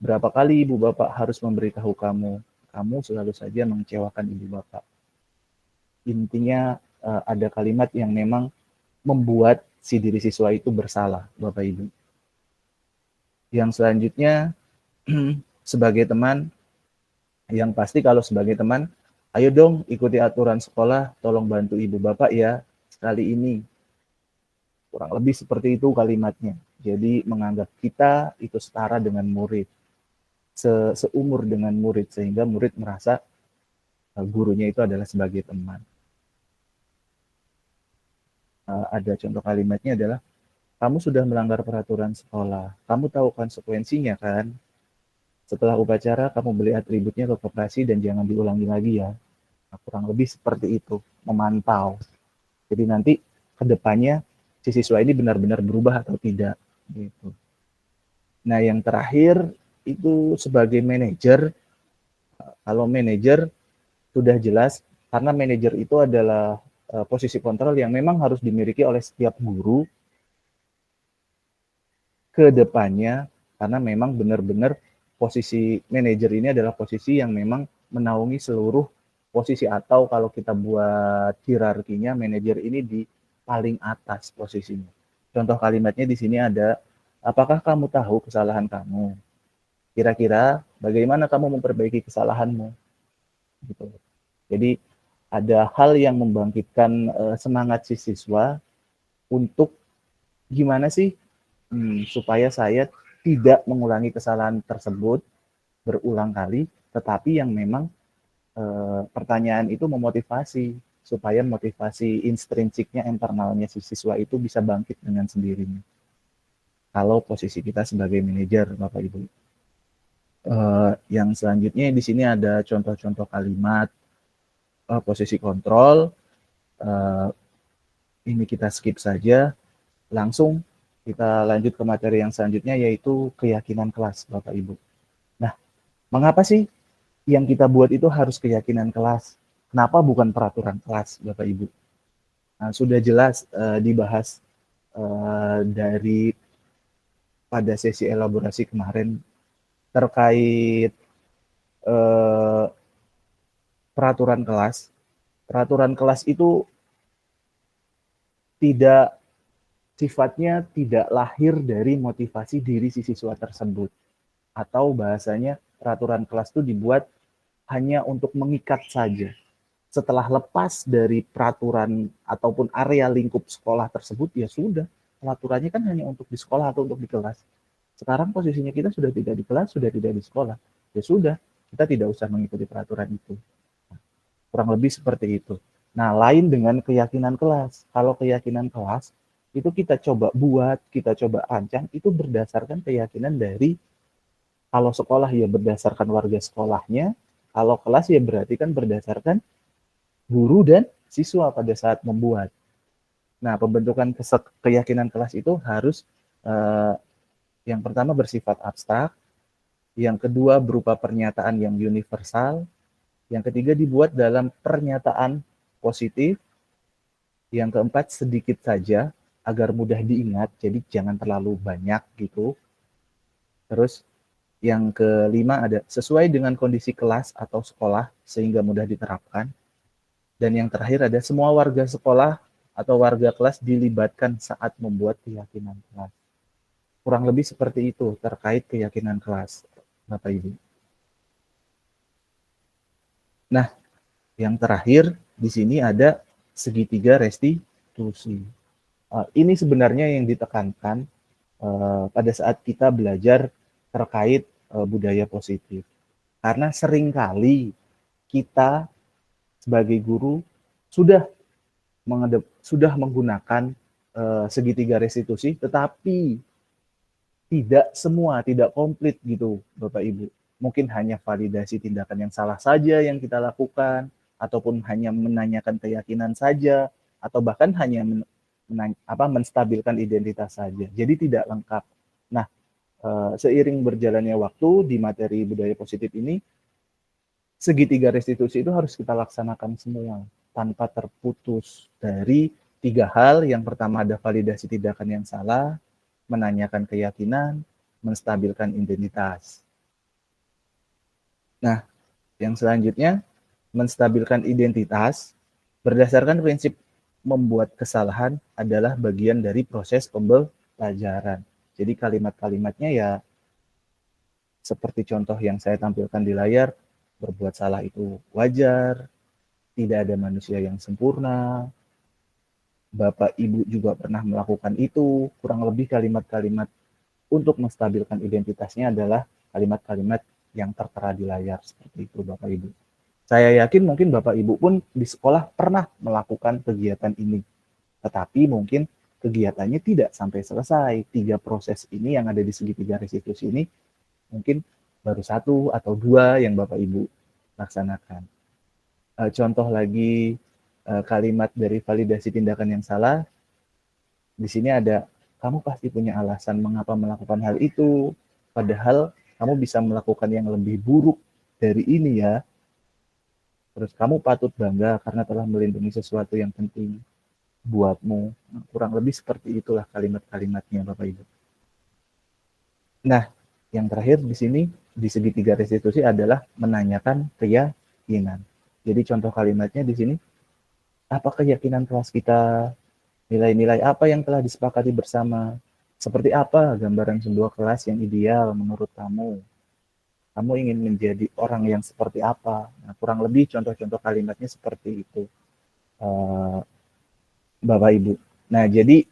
berapa kali ibu bapak harus memberitahu kamu, kamu selalu saja mengecewakan ibu bapak. Intinya ada kalimat yang memang membuat si diri siswa itu bersalah, Bapak Ibu. Yang selanjutnya, sebagai teman, yang pasti kalau sebagai teman, ayo dong ikuti aturan sekolah, tolong bantu ibu bapak ya, sekali ini. Kurang lebih seperti itu kalimatnya. Jadi menganggap kita itu setara dengan murid, seumur dengan murid, sehingga murid merasa gurunya itu adalah sebagai teman. Ada contoh kalimatnya adalah, kamu sudah melanggar peraturan sekolah, kamu tahu konsekuensinya kan? Setelah upacara kamu beli atributnya ke koperasi dan jangan diulangi lagi ya. Nah, kurang lebih seperti itu, memantau. Jadi nanti ke depannya si siswa ini benar-benar berubah atau tidak gitu. Nah, yang terakhir itu sebagai manajer. Kalau manajer sudah jelas, karena manajer itu adalah posisi kontrol yang memang harus dimiliki oleh setiap guru ke depannya, karena memang benar-benar posisi manajer ini adalah posisi yang memang menaungi seluruh posisi, atau kalau kita buat hierarkinya, manajer ini di paling atas posisinya. Contoh kalimatnya di sini ada, apakah kamu tahu kesalahan kamu? Kira-kira bagaimana kamu memperbaiki kesalahanmu? Gitu. Jadi ada hal yang membangkitkan semangat si siswa untuk gimana sih supaya saya tidak mengulangi kesalahan tersebut berulang kali, tetapi yang memang pertanyaan itu memotivasi, supaya motivasi intrinsiknya, internalnya si siswa itu bisa bangkit dengan sendirinya. Kalau posisi kita sebagai manajer, Bapak Ibu. Yang selanjutnya di sini ada contoh-contoh kalimat posisi kontrol. Ini kita skip saja, langsung kita lanjut ke materi yang selanjutnya, yaitu keyakinan kelas, Bapak Ibu. Nah, mengapa sih yang kita buat itu harus keyakinan kelas? Kenapa bukan peraturan kelas, Bapak Ibu? Nah, sudah jelas dibahas dari pada sesi elaborasi kemarin terkait peraturan kelas. Peraturan kelas itu tidak sifatnya tidak lahir dari motivasi diri si siswa tersebut. Atau bahasanya peraturan kelas itu dibuat hanya untuk mengikat saja. Setelah lepas dari peraturan ataupun area lingkup sekolah tersebut, ya sudah, peraturannya kan hanya untuk di sekolah atau untuk di kelas. Sekarang posisinya kita sudah tidak di kelas, sudah tidak di sekolah. Ya sudah, kita tidak usah mengikuti peraturan itu. Kurang lebih seperti itu. Nah, lain dengan keyakinan kelas. Kalau keyakinan kelas, itu kita coba buat, kita coba rancang, itu berdasarkan keyakinan dari, kalau sekolah ya berdasarkan warga sekolahnya, kalau kelas ya berarti kan berdasarkan guru dan siswa pada saat membuat. Nah, pembentukan keyakinan kelas itu harus yang pertama bersifat abstrak, yang kedua berupa pernyataan yang universal, yang ketiga dibuat dalam pernyataan positif, yang keempat sedikit saja agar mudah diingat, jadi jangan terlalu banyak gitu. Terus yang kelima ada sesuai dengan kondisi kelas atau sekolah sehingga mudah diterapkan. Dan yang terakhir ada semua warga sekolah atau warga kelas dilibatkan saat membuat keyakinan kelas. Kurang lebih seperti itu terkait keyakinan kelas, Bapak Ibu. Nah, yang terakhir di sini ada segitiga restitusi. Ini sebenarnya yang ditekankan pada saat kita belajar terkait budaya positif. Karena seringkali kita sebagai guru sudah menggunakan segitiga restitusi, tetapi tidak komplit gitu, Bapak Ibu. Mungkin hanya validasi tindakan yang salah saja yang kita lakukan, ataupun hanya menanyakan keyakinan saja, atau bahkan hanya menstabilkan identitas saja. Jadi tidak lengkap. Nah, seiring berjalannya waktu di materi budaya positif ini, segitiga restitusi itu harus kita laksanakan semua tanpa terputus dari 3 hal. Yang pertama ada validasi tindakan yang salah, menanyakan keyakinan, menstabilkan identitas. Nah, yang selanjutnya, menstabilkan identitas berdasarkan prinsip membuat kesalahan adalah bagian dari proses pembelajaran. Jadi kalimat-kalimatnya ya seperti contoh yang saya tampilkan di layar, berbuat salah itu wajar, tidak ada manusia yang sempurna, Bapak Ibu juga pernah melakukan itu. Kurang lebih kalimat-kalimat untuk menstabilkan identitasnya adalah kalimat-kalimat yang tertera di layar seperti itu, Bapak Ibu. Saya yakin mungkin Bapak Ibu pun di sekolah pernah melakukan kegiatan ini, tetapi mungkin kegiatannya tidak sampai selesai. 3 proses ini yang ada di segitiga restitusi ini mungkin baru 1 atau 2 yang Bapak Ibu laksanakan. Contoh lagi kalimat dari validasi tindakan yang salah, di sini ada, kamu pasti punya alasan mengapa melakukan hal itu, padahal kamu bisa melakukan yang lebih buruk dari ini ya. Terus kamu patut bangga karena telah melindungi sesuatu yang penting buatmu. Kurang lebih seperti itulah kalimat-kalimatnya Bapak Ibu. Nah, yang terakhir di sini di segitiga restitusi adalah menanyakan keyakinan. Jadi contoh kalimatnya di sini, apa keyakinan kelas kita? Nilai-nilai apa yang telah disepakati bersama? Seperti apa gambaran sebuah kelas yang ideal menurut kamu? Kamu ingin menjadi orang yang seperti apa? Nah, kurang lebih contoh-contoh kalimatnya seperti itu, Bapak Ibu. Nah, jadi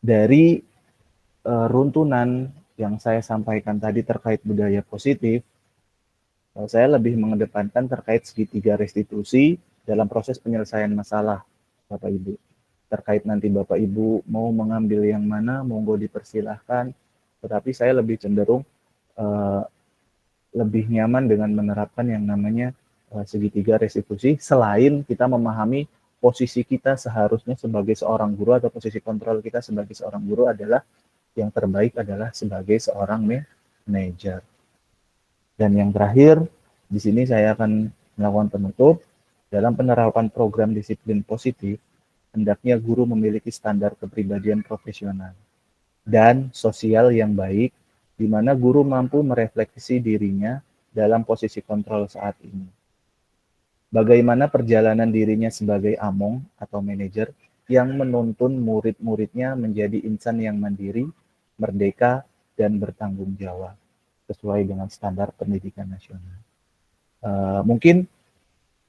dari runtunan yang saya sampaikan tadi terkait budaya positif, saya lebih mengedepankan terkait segitiga restitusi dalam proses penyelesaian masalah, Bapak Ibu. Terkait nanti Bapak Ibu mau mengambil yang mana, monggo dipersilahkan. Tetapi saya lebih cenderung lebih nyaman dengan menerapkan yang namanya segitiga restitusi, selain kita memahami posisi kita seharusnya sebagai seorang guru atau posisi kontrol kita sebagai seorang guru adalah yang terbaik adalah sebagai seorang manajer. Dan yang terakhir, di sini saya akan melakukan penutup. Dalam penerapan program disiplin positif, hendaknya guru memiliki standar kepribadian profesional dan sosial yang baik, di mana guru mampu merefleksi dirinya dalam posisi kontrol saat ini. Bagaimana perjalanan dirinya sebagai among atau manajer yang menuntun murid-muridnya menjadi insan yang mandiri, merdeka, dan bertanggung jawab sesuai dengan standar pendidikan nasional. Mungkin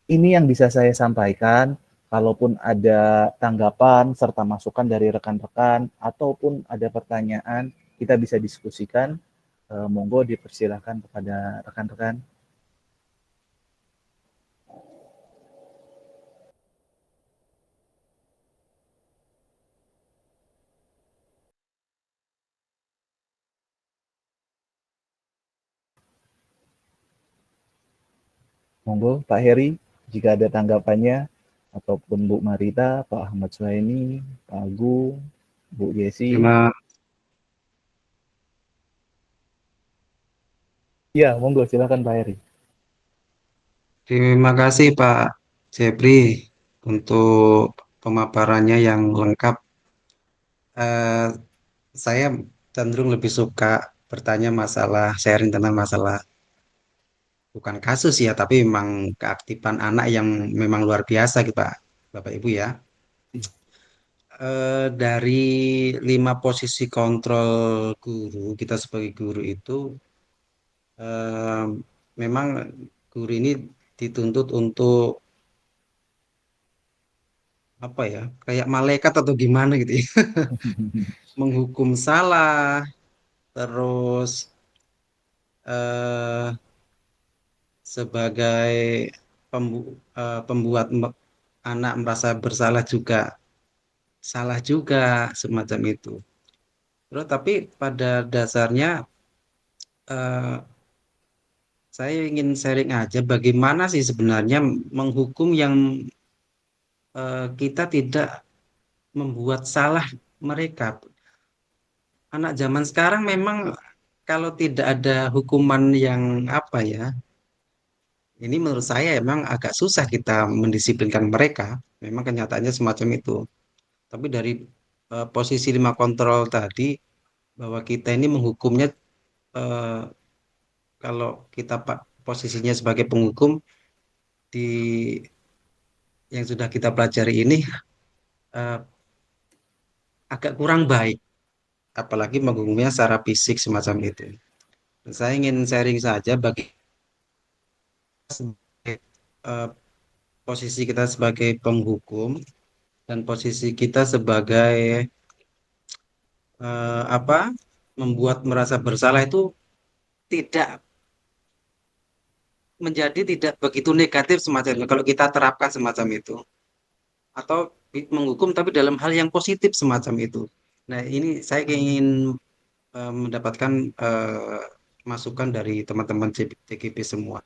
ini yang bisa saya sampaikan. Kalaupun ada tanggapan serta masukan dari rekan-rekan ataupun ada pertanyaan, kita bisa diskusikan. Monggo dipersilahkan kepada rekan-rekan. Monggo Pak Heri, jika ada tanggapannya, ataupun Bu Marita, Pak Ahmad Suhaini, Pak Agung, Bu Yesi. Ya, monggo silakan Pak Heri. Terima kasih Pak Jepri untuk pemaparannya yang lengkap. Saya cenderung lebih suka bertanya masalah sharing tentang masalah bukan kasus ya, tapi memang keaktifan anak yang memang luar biasa gitu Pak, Bapak Ibu ya. Dari 5 posisi kontrol guru, kita sebagai guru itu memang guru ini dituntut untuk apa ya, kayak malaikat atau gimana gitu ya, menghukum salah, terus eh, sebagai pembuat anak merasa bersalah juga, salah juga semacam itu. Terus tapi pada dasarnya eh, saya ingin sharing aja bagaimana sih sebenarnya menghukum yang kita tidak membuat salah mereka. Anak zaman sekarang memang kalau tidak ada hukuman yang apa ya, ini menurut saya memang agak susah kita mendisiplinkan mereka. Memang kenyataannya semacam itu. Tapi dari posisi lima kontrol tadi, bahwa kita ini menghukumnya, eh, kalau kita pak posisinya sebagai penghukum di yang sudah kita pelajari ini, eh, agak kurang baik, apalagi menghukumnya secara fisik semacam itu. Dan saya ingin sharing saja bagi eh, posisi kita sebagai penghukum dan posisi kita sebagai apa, membuat merasa bersalah itu tidak menjadi tidak begitu negatif semacam itu kalau kita terapkan semacam itu, atau menghukum tapi dalam hal yang positif semacam itu. Nah, ini saya ingin mendapatkan masukan dari teman-teman CGP semua.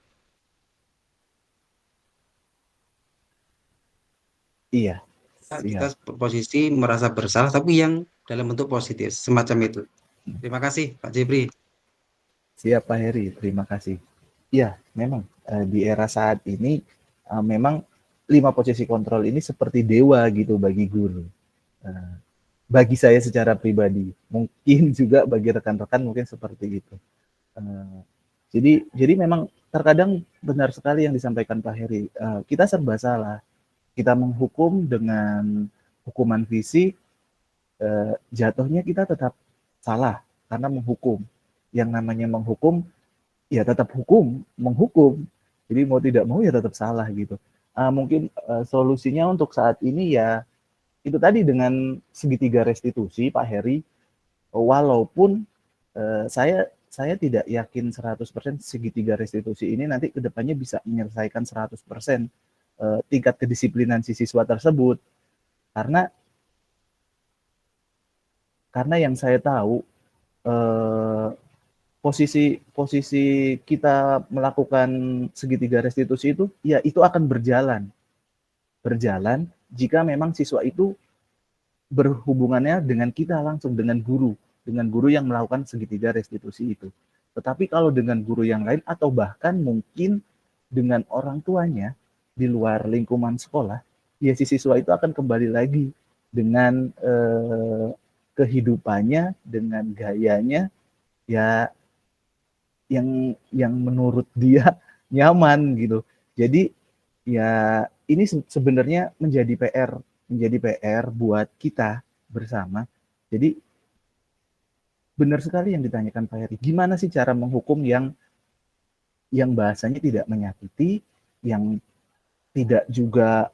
Iya, Kita siap. posisi merasa bersalah tapi yang dalam bentuk positif semacam itu. Terima kasih Pak Jebri. Siap Pak Heri, terima kasih. Iya, memang di era saat ini memang 5 posisi kontrol ini seperti dewa gitu bagi guru. Eh, bagi saya secara pribadi, mungkin juga bagi rekan-rekan mungkin seperti itu. Eh, jadi memang terkadang benar sekali yang disampaikan Pak Heri. Kita serba salah. Kita menghukum dengan hukuman fisik, jatuhnya kita tetap salah karena menghukum. Yang namanya menghukum ya tetap hukum, menghukum. Jadi mau tidak mau ya tetap salah gitu. Mungkin solusinya untuk saat ini ya itu tadi dengan segitiga restitusi Pak Heri, walaupun saya tidak yakin 100% segitiga restitusi ini nanti kedepannya bisa menyelesaikan 100% tingkat kedisiplinan si siswa tersebut. Karena yang saya tahu posisi kita melakukan segitiga restitusi itu ya itu akan berjalan jika memang siswa itu berhubungannya dengan kita langsung, dengan guru yang melakukan segitiga restitusi itu. Tetapi kalau dengan guru yang lain atau bahkan mungkin dengan orang tuanya di luar lingkungan sekolah, ya si siswa itu akan kembali lagi dengan kehidupannya, dengan gayanya ya yang menurut dia nyaman gitu. Jadi ya ini sebenarnya menjadi PR buat kita bersama. Jadi benar sekali yang ditanyakan Pak Heri. Gimana sih cara menghukum yang bahasanya tidak menyakiti, yang tidak juga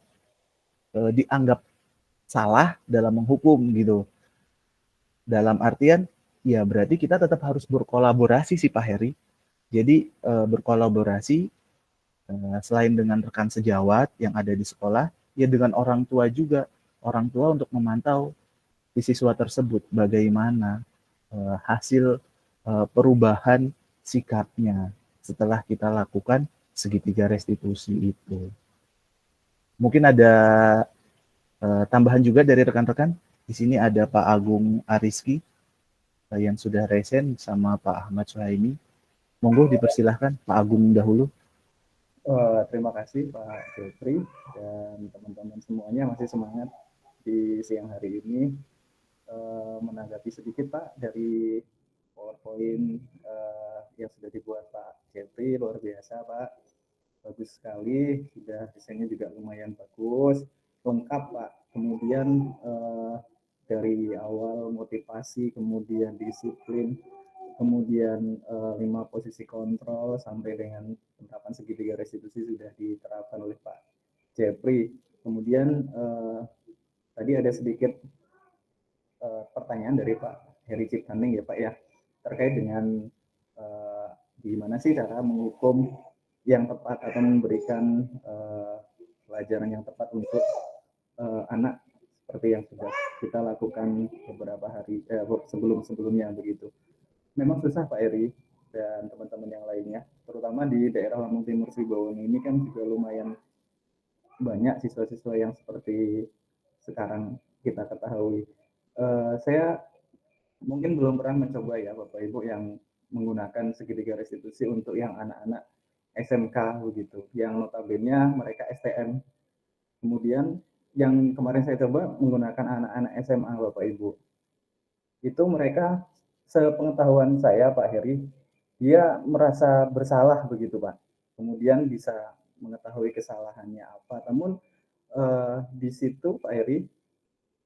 dianggap salah dalam menghukum gitu. Dalam artian ya berarti kita tetap harus berkolaborasi sih Pak Heri. Jadi berkolaborasi selain dengan rekan sejawat yang ada di sekolah, ya dengan orang tua juga. Orang tua untuk memantau si siswa tersebut bagaimana hasil perubahan sikapnya setelah kita lakukan segitiga restitusi itu. Mungkin ada tambahan juga dari rekan-rekan. Di sini ada Pak Agung Ariski yang sudah resen sama Pak Ahmad Suhaimi. Monggo dipersilahkan Pak Agung dahulu. Terima kasih Pak Jeffrey dan teman-teman semuanya masih semangat di siang hari ini. Menanggapi sedikit Pak dari PowerPoint yang sudah dibuat Pak Jeffrey, luar biasa Pak, bagus sekali, sudah desainnya juga lumayan bagus, lengkap Pak. Kemudian dari awal motivasi, kemudian disiplin, kemudian 5 posisi kontrol sampai dengan penerapan segitiga restitusi sudah diterapkan oleh Pak Jeffrey. Kemudian tadi ada sedikit pertanyaan dari Pak Heri Ciptaning ya Pak ya, terkait dengan gimana sih cara menghukum yang tepat atau memberikan pelajaran yang tepat untuk anak seperti yang sudah kita lakukan beberapa hari sebelumnya begitu. Memang susah Pak Heri dan teman-teman yang lainnya, terutama di daerah Lampung Timur Sibawang ini kan juga lumayan banyak siswa-siswa yang seperti sekarang kita ketahui. Saya mungkin belum pernah mencoba ya Bapak Ibu yang menggunakan segitiga restitusi untuk yang anak-anak SMK begitu, yang notabene mereka STM. Kemudian yang kemarin saya coba menggunakan anak-anak SMA Bapak Ibu. Itu mereka sepengetahuan saya Pak Heri, dia merasa bersalah begitu Pak. Kemudian bisa mengetahui kesalahannya apa. Namun di situ Pak Heri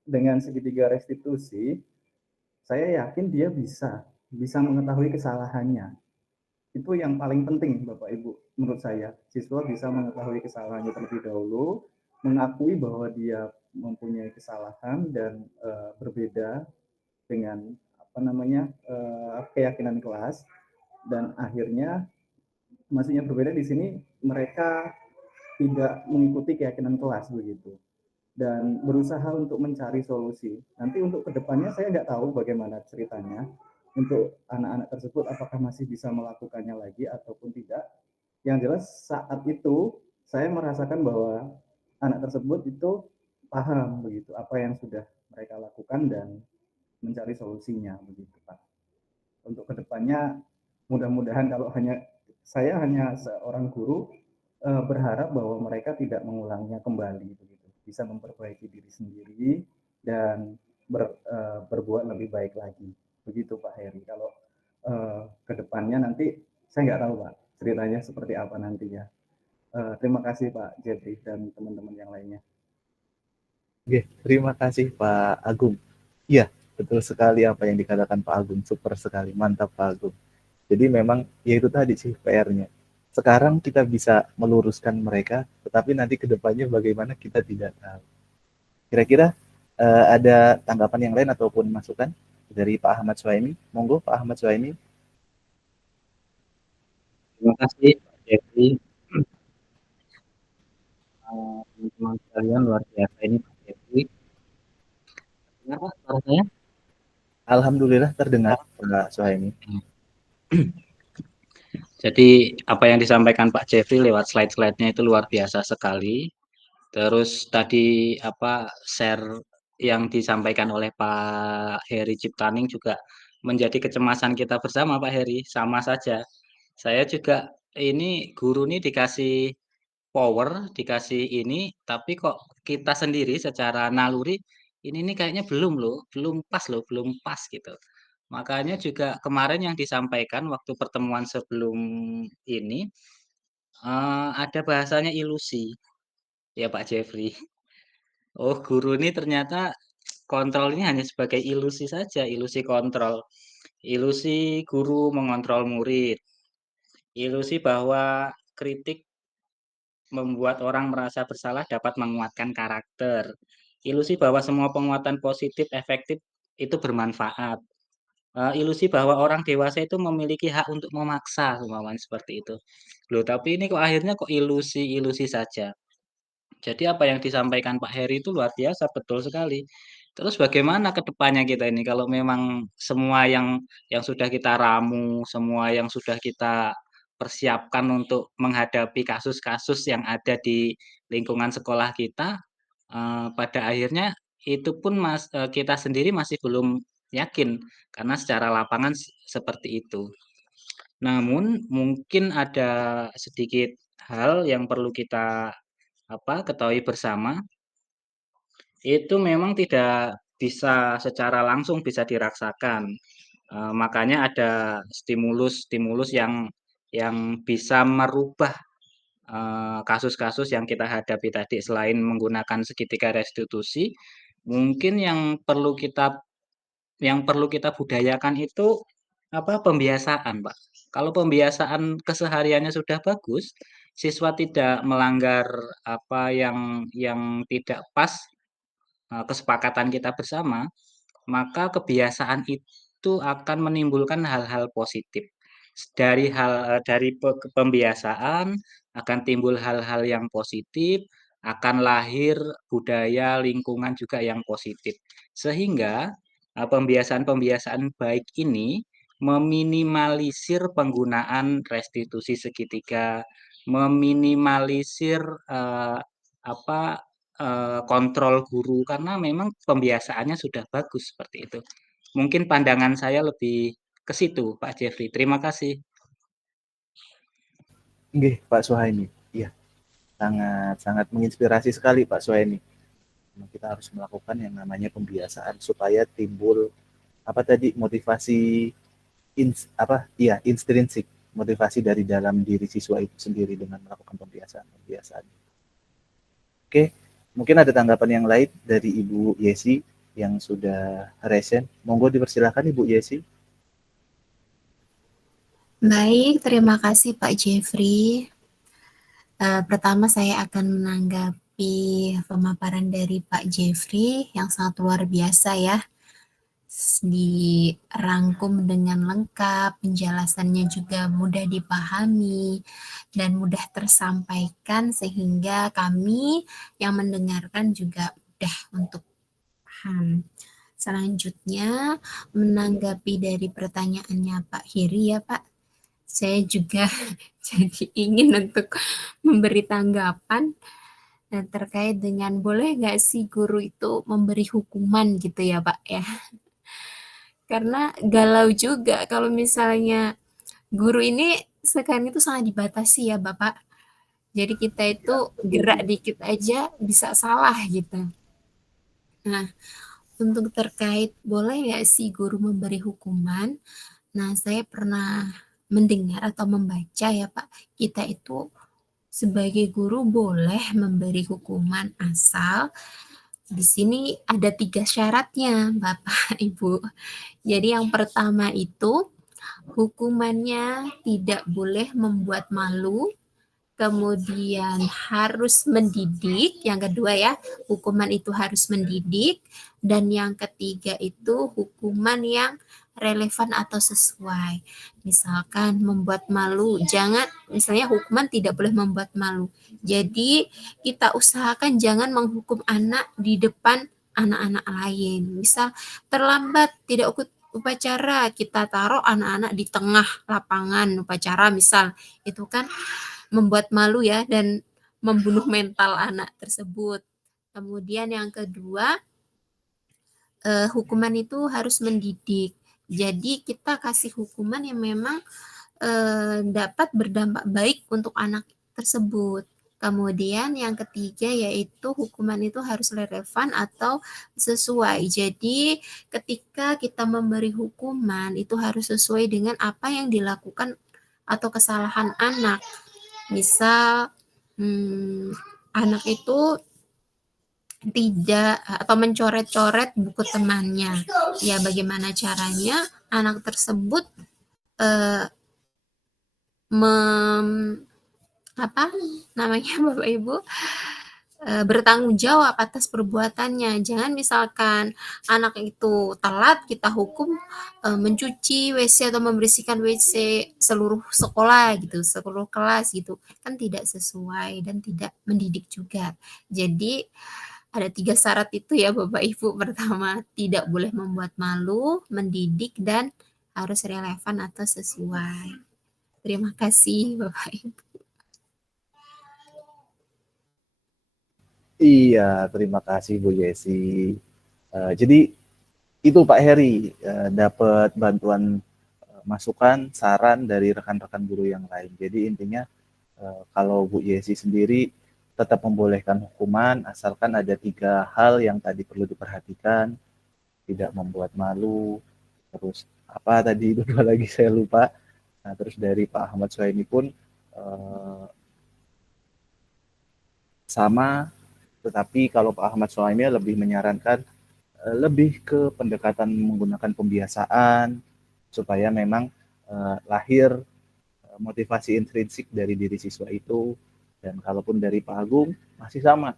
dengan segitiga restitusi saya yakin dia bisa mengetahui kesalahannya. Itu yang paling penting Bapak Ibu menurut saya. Siswa bisa mengetahui kesalahannya terlebih dahulu, mengakui bahwa dia mempunyai kesalahan dan berbeda dengan keyakinan kelas, dan akhirnya maksudnya berbeda di sini mereka tidak mengikuti keyakinan kelas begitu dan berusaha untuk mencari solusi. Nanti untuk kedepannya saya nggak tahu bagaimana ceritanya untuk anak-anak tersebut, apakah masih bisa melakukannya lagi ataupun tidak. Yang jelas saat itu saya merasakan bahwa anak tersebut itu paham begitu apa yang sudah mereka lakukan dan mencari solusinya begitu Pak. Untuk kedepannya mudah-mudahan kalau saya hanya seorang guru berharap bahwa mereka tidak mengulangnya kembali begitu, bisa memperbaiki diri sendiri dan berbuat lebih baik lagi begitu Pak Heri. Kalau kedepannya nanti saya nggak tahu Pak ceritanya seperti apa nantinya. Terima kasih Pak Jeffrey dan teman-teman yang lainnya. Oke, terima kasih Pak Agung. Iya, betul sekali apa yang dikatakan Pak Agung, super sekali, mantap Pak Agung. Jadi memang ya itu tadi sih PR-nya. Sekarang kita bisa meluruskan mereka, tetapi nanti kedepannya bagaimana kita tidak tahu. Kira-kira ada tanggapan yang lain ataupun masukan dari Pak Ahmad Suhaimi? Monggo Pak Ahmad Suhaimi. Terima kasih Pak Jeffrey. Teman-teman sekalian luar biasa ini Pak Jeffrey. Dengar Pak suara saya? Alhamdulillah terdengar Pak Suhaimi. Jadi apa yang disampaikan Pak Jeffrey lewat slide-slide-nya itu luar biasa sekali. Terus tadi share yang disampaikan oleh Pak Heri Ciptaning juga menjadi kecemasan kita bersama Pak Heri, sama saja. Saya juga ini guru nih dikasih power, dikasih ini, tapi kok kita sendiri secara naluri ini nih kayaknya belum pas gitu. Makanya juga kemarin yang disampaikan waktu pertemuan sebelum ini ada bahasanya ilusi, ya Pak Jeffrey. Oh, guru ini ternyata kontrol ini hanya sebagai ilusi saja, ilusi kontrol. Ilusi guru mengontrol murid. Ilusi bahwa kritik membuat orang merasa bersalah dapat menguatkan karakter. Ilusi bahwa semua penguatan positif efektif itu bermanfaat. Ilusi bahwa orang dewasa itu memiliki hak untuk memaksa, umpamanya seperti itu. Loh, tapi ini kok akhirnya kok ilusi-ilusi saja. Jadi apa yang disampaikan Pak Heri itu luar biasa, betul sekali. Terus bagaimana ke depannya kita ini kalau memang semua yang sudah kita ramu, semua yang sudah kita persiapkan untuk menghadapi kasus-kasus yang ada di lingkungan sekolah kita, pada akhirnya itu pun kita sendiri masih belum yakin karena secara lapangan seperti itu. Namun mungkin ada sedikit hal yang perlu kita ketahui bersama, itu memang tidak bisa secara langsung bisa dirasakan. Makanya ada stimulus-stimulus yang bisa merubah kasus-kasus yang kita hadapi tadi. Selain menggunakan segitiga restitusi, mungkin yang perlu kita budayakan itu pembiasaan, Pak. Kalau pembiasaan kesehariannya sudah bagus, siswa tidak melanggar apa yang tidak pas kesepakatan kita bersama, maka kebiasaan itu akan menimbulkan hal-hal positif. Dari pembiasaan akan timbul hal-hal yang positif, akan lahir budaya lingkungan juga yang positif. Sehingga pembiasaan-pembiasaan baik ini meminimalisir penggunaan restitusi segitiga, meminimalisir apa kontrol guru karena memang pembiasaannya sudah bagus seperti itu. Mungkin pandangan saya lebih ke situ, Pak Jeffrey. Terima kasih. Nggih, Pak Suhaimi. Iya, sangat menginspirasi sekali Pak Suhaimi. Kita harus melakukan yang namanya pembiasaan supaya timbul apa tadi motivasi intrinsik, motivasi dari dalam diri siswa itu sendiri dengan melakukan pembiasaan. Oke, mungkin ada tanggapan yang lain dari Ibu Yesi yang sudah resen. Monggo dipersilakan Ibu Yesi. Baik, terima kasih Pak Jeffrey. Pertama saya akan menanggapi pemaparan dari Pak Jeffrey yang sangat luar biasa ya. Dirangkum dengan lengkap, penjelasannya juga mudah dipahami dan mudah tersampaikan sehingga kami yang mendengarkan juga mudah untuk paham. Selanjutnya menanggapi dari pertanyaannya Pak Hiri ya Pak. Saya juga jadi ingin untuk memberi tanggapan terkait dengan boleh nggak sih guru itu memberi hukuman gitu ya Pak ya. Karena galau juga kalau misalnya guru ini sekarang itu sangat dibatasi ya Bapak. Jadi kita itu gerak dikit aja bisa salah gitu. Nah, untuk terkait boleh nggak sih guru memberi hukuman? Nah, saya pernah mendengar atau membaca ya Pak, kita itu sebagai guru boleh memberi hukuman asal di sini ada 3 syaratnya Bapak Ibu. Jadi yang pertama itu hukumannya tidak boleh membuat malu, kemudian harus mendidik, yang kedua ya, hukuman itu harus mendidik, dan yang ketiga itu hukuman yang relevan atau sesuai. Misalkan membuat malu, jangan, misalnya hukuman tidak boleh membuat malu. Jadi kita usahakan jangan menghukum anak di depan anak-anak lain. Misal terlambat tidak ikut upacara, kita taruh anak-anak di tengah lapangan upacara misal, itu kan membuat malu ya dan membunuh mental anak tersebut. Kemudian yang kedua, hukuman itu harus mendidik. Jadi kita kasih hukuman yang memang dapat berdampak baik untuk anak tersebut. Kemudian yang ketiga yaitu hukuman itu harus relevan atau sesuai. Jadi ketika kita memberi hukuman itu harus sesuai dengan apa yang dilakukan atau kesalahan anak. Misal anak itu tidak atau mencoret-coret buku temannya. Ya bagaimana caranya anak tersebut Bapak Ibu bertanggung jawab atas perbuatannya. Jangan misalkan anak itu telat kita hukum mencuci WC atau membersihkan WC seluruh sekolah gitu, seluruh kelas gitu. Kan tidak sesuai dan tidak mendidik juga. Jadi ada 3 syarat itu ya Bapak Ibu. Pertama, tidak boleh membuat malu, mendidik, dan harus relevan atau sesuai. Terima kasih Bapak Ibu. Iya, terima kasih Bu Yesi. Jadi itu Pak Heri dapat bantuan masukan, saran dari rekan-rekan guru yang lain. Jadi intinya kalau Bu Yesi sendiri tetap membolehkan hukuman asalkan ada 3 hal yang tadi perlu diperhatikan, tidak membuat malu, terus apa tadi itu lagi saya lupa. Nah, terus dari Pak Ahmad Suhaimi pun sama, tetapi kalau Pak Ahmad Suhaimi lebih menyarankan lebih ke pendekatan menggunakan pembiasaan, supaya memang lahir motivasi intrinsik dari diri siswa itu. Dan kalaupun dari Pak Agung masih sama,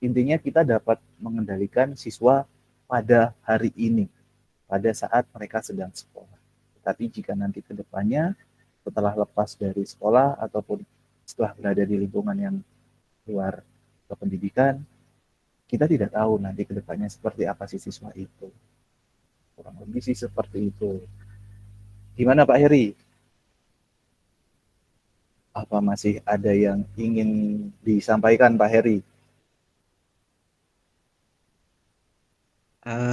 intinya kita dapat mengendalikan siswa pada hari ini, pada saat mereka sedang sekolah. Tapi jika nanti ke depannya setelah lepas dari sekolah ataupun setelah berada di lingkungan yang luar kependidikan, kita tidak tahu nanti ke depannya seperti apa si siswa itu. Kurang lebih sih seperti itu. Gimana Pak Heri? Apa masih ada yang ingin disampaikan Pak Heri?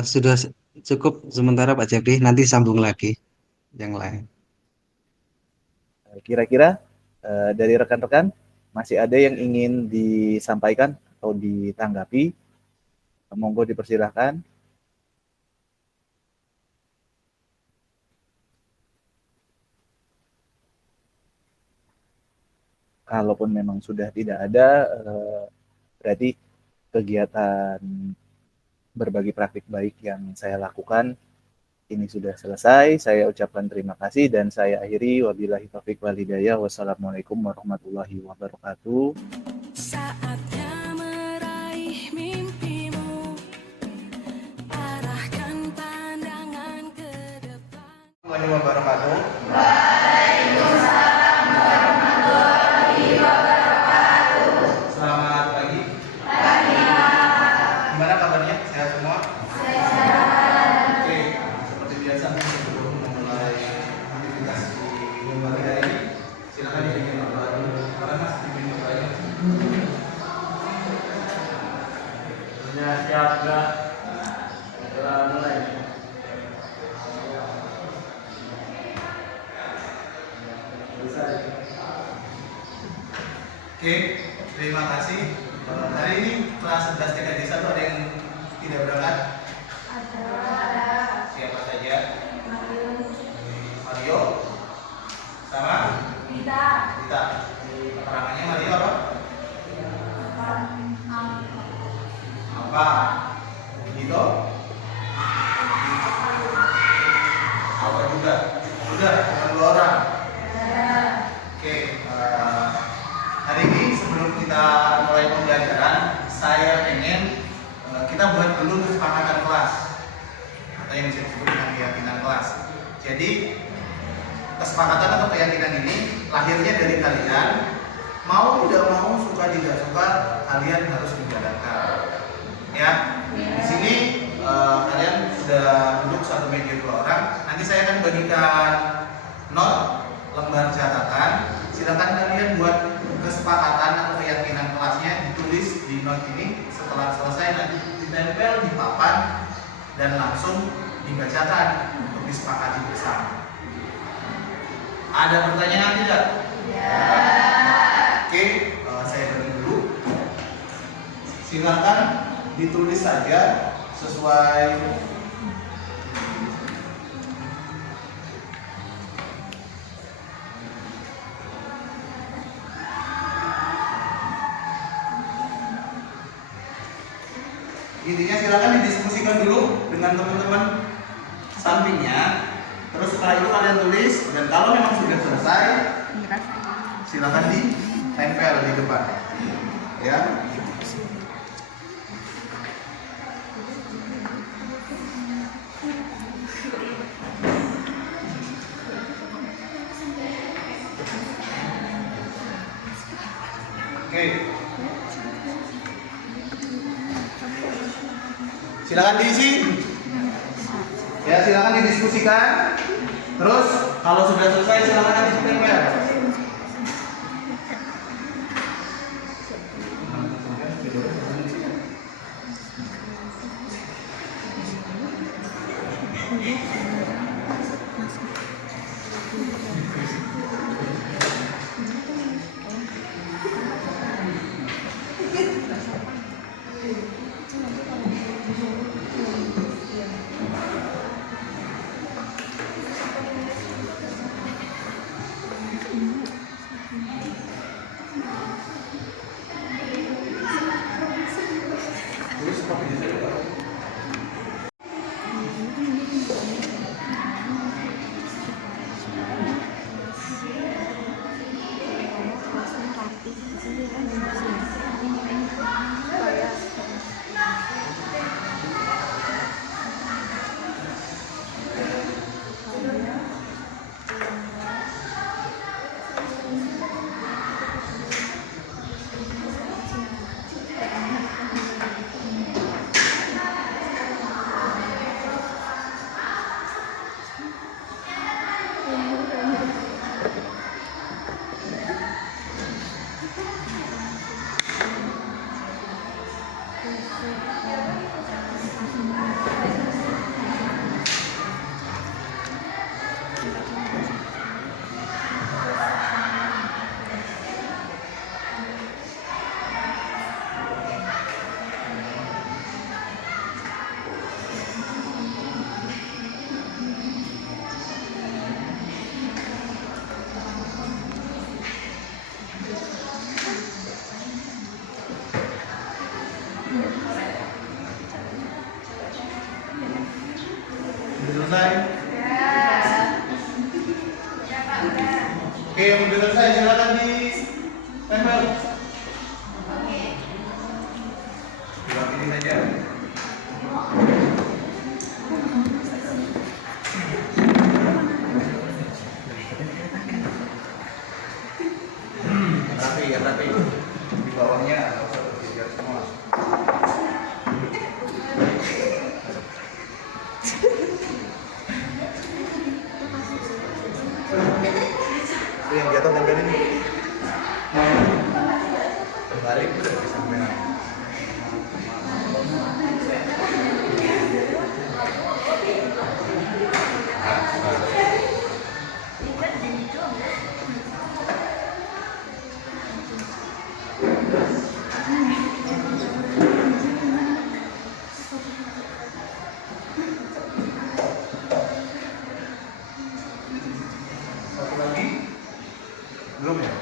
Sudah cukup sementara Pak Jeffrey, nanti sambung lagi yang lain. Kira-kira dari rekan-rekan masih ada yang ingin disampaikan atau ditanggapi? Monggo dipersilahkan. Kalaupun memang sudah tidak ada, berarti kegiatan berbagi praktik baik yang saya lakukan ini sudah selesai. Saya ucapkan terima kasih dan saya akhiri. Wabillahi taufiq wal hidayah. Wassalamualaikum warahmatullahi wabarakatuh. Saatnya meraih mimpimu, arahkan pandangan ke depan. Assalamualaikum wabarakatuh. Selamat pagi. Gimana kabarnya? Sehat semua? Oke, seperti biasa sebelum memulai aktivitas di pagi hari ini, silakan dibikin doa dulu. Karena Mas bikin doanya. Sudah siap enggak? Kita mulai. Oke, terima kasih. Hari ini kelas 11 TKJ 1 ada yang tidak berangkat? Ada. Siapa saja? Mario. Sama? Dita. Keterangannya Mario apa? Apa? Dito? Apa juga? Udah, dengan 2 orang. Oke, hari ini sebelum kita mulai pembelajaran, saya pengen kita buat dulu kesepakatan kelas atau yang bisa disebut dengan keyakinan kelas. Jadi kesepakatan atau keyakinan ini lahirnya dari kalian, mau tidak mau, suka tidak suka, kalian harus menjalankan. Ya, di sini kalian sudah duduk satu meja 2 orang. Nanti saya akan bagikan not lembar catatan. Silakan kalian buat kesepakatan atau keyakinan kelasnya, ditulis di not ini. Setelah selesai nanti ditempel di papan dan langsung dibacakan untuk disepakati bersama. Ada pertanyaan tidak? Ya. Oke, saya beri dulu. Silakan ditulis saja sesuai intinya. Silakan didiskusikan dulu dengan teman-teman sampingnya. Terus setelah itu kalian tulis, dan kalau memang sudah selesai, silakan ditempel di depan. Ya. Oke. Silakan diisi. Ya, silakan didiskusikan. Terus kalau sudah selesai silakan ditempel. selesai, silakan di tempel. Ini saja. Tapi di bawahnya nggak usah berjejer semua. Itu yang jatuh tempelin. Balik udah sampai. Satu lagi belum ya?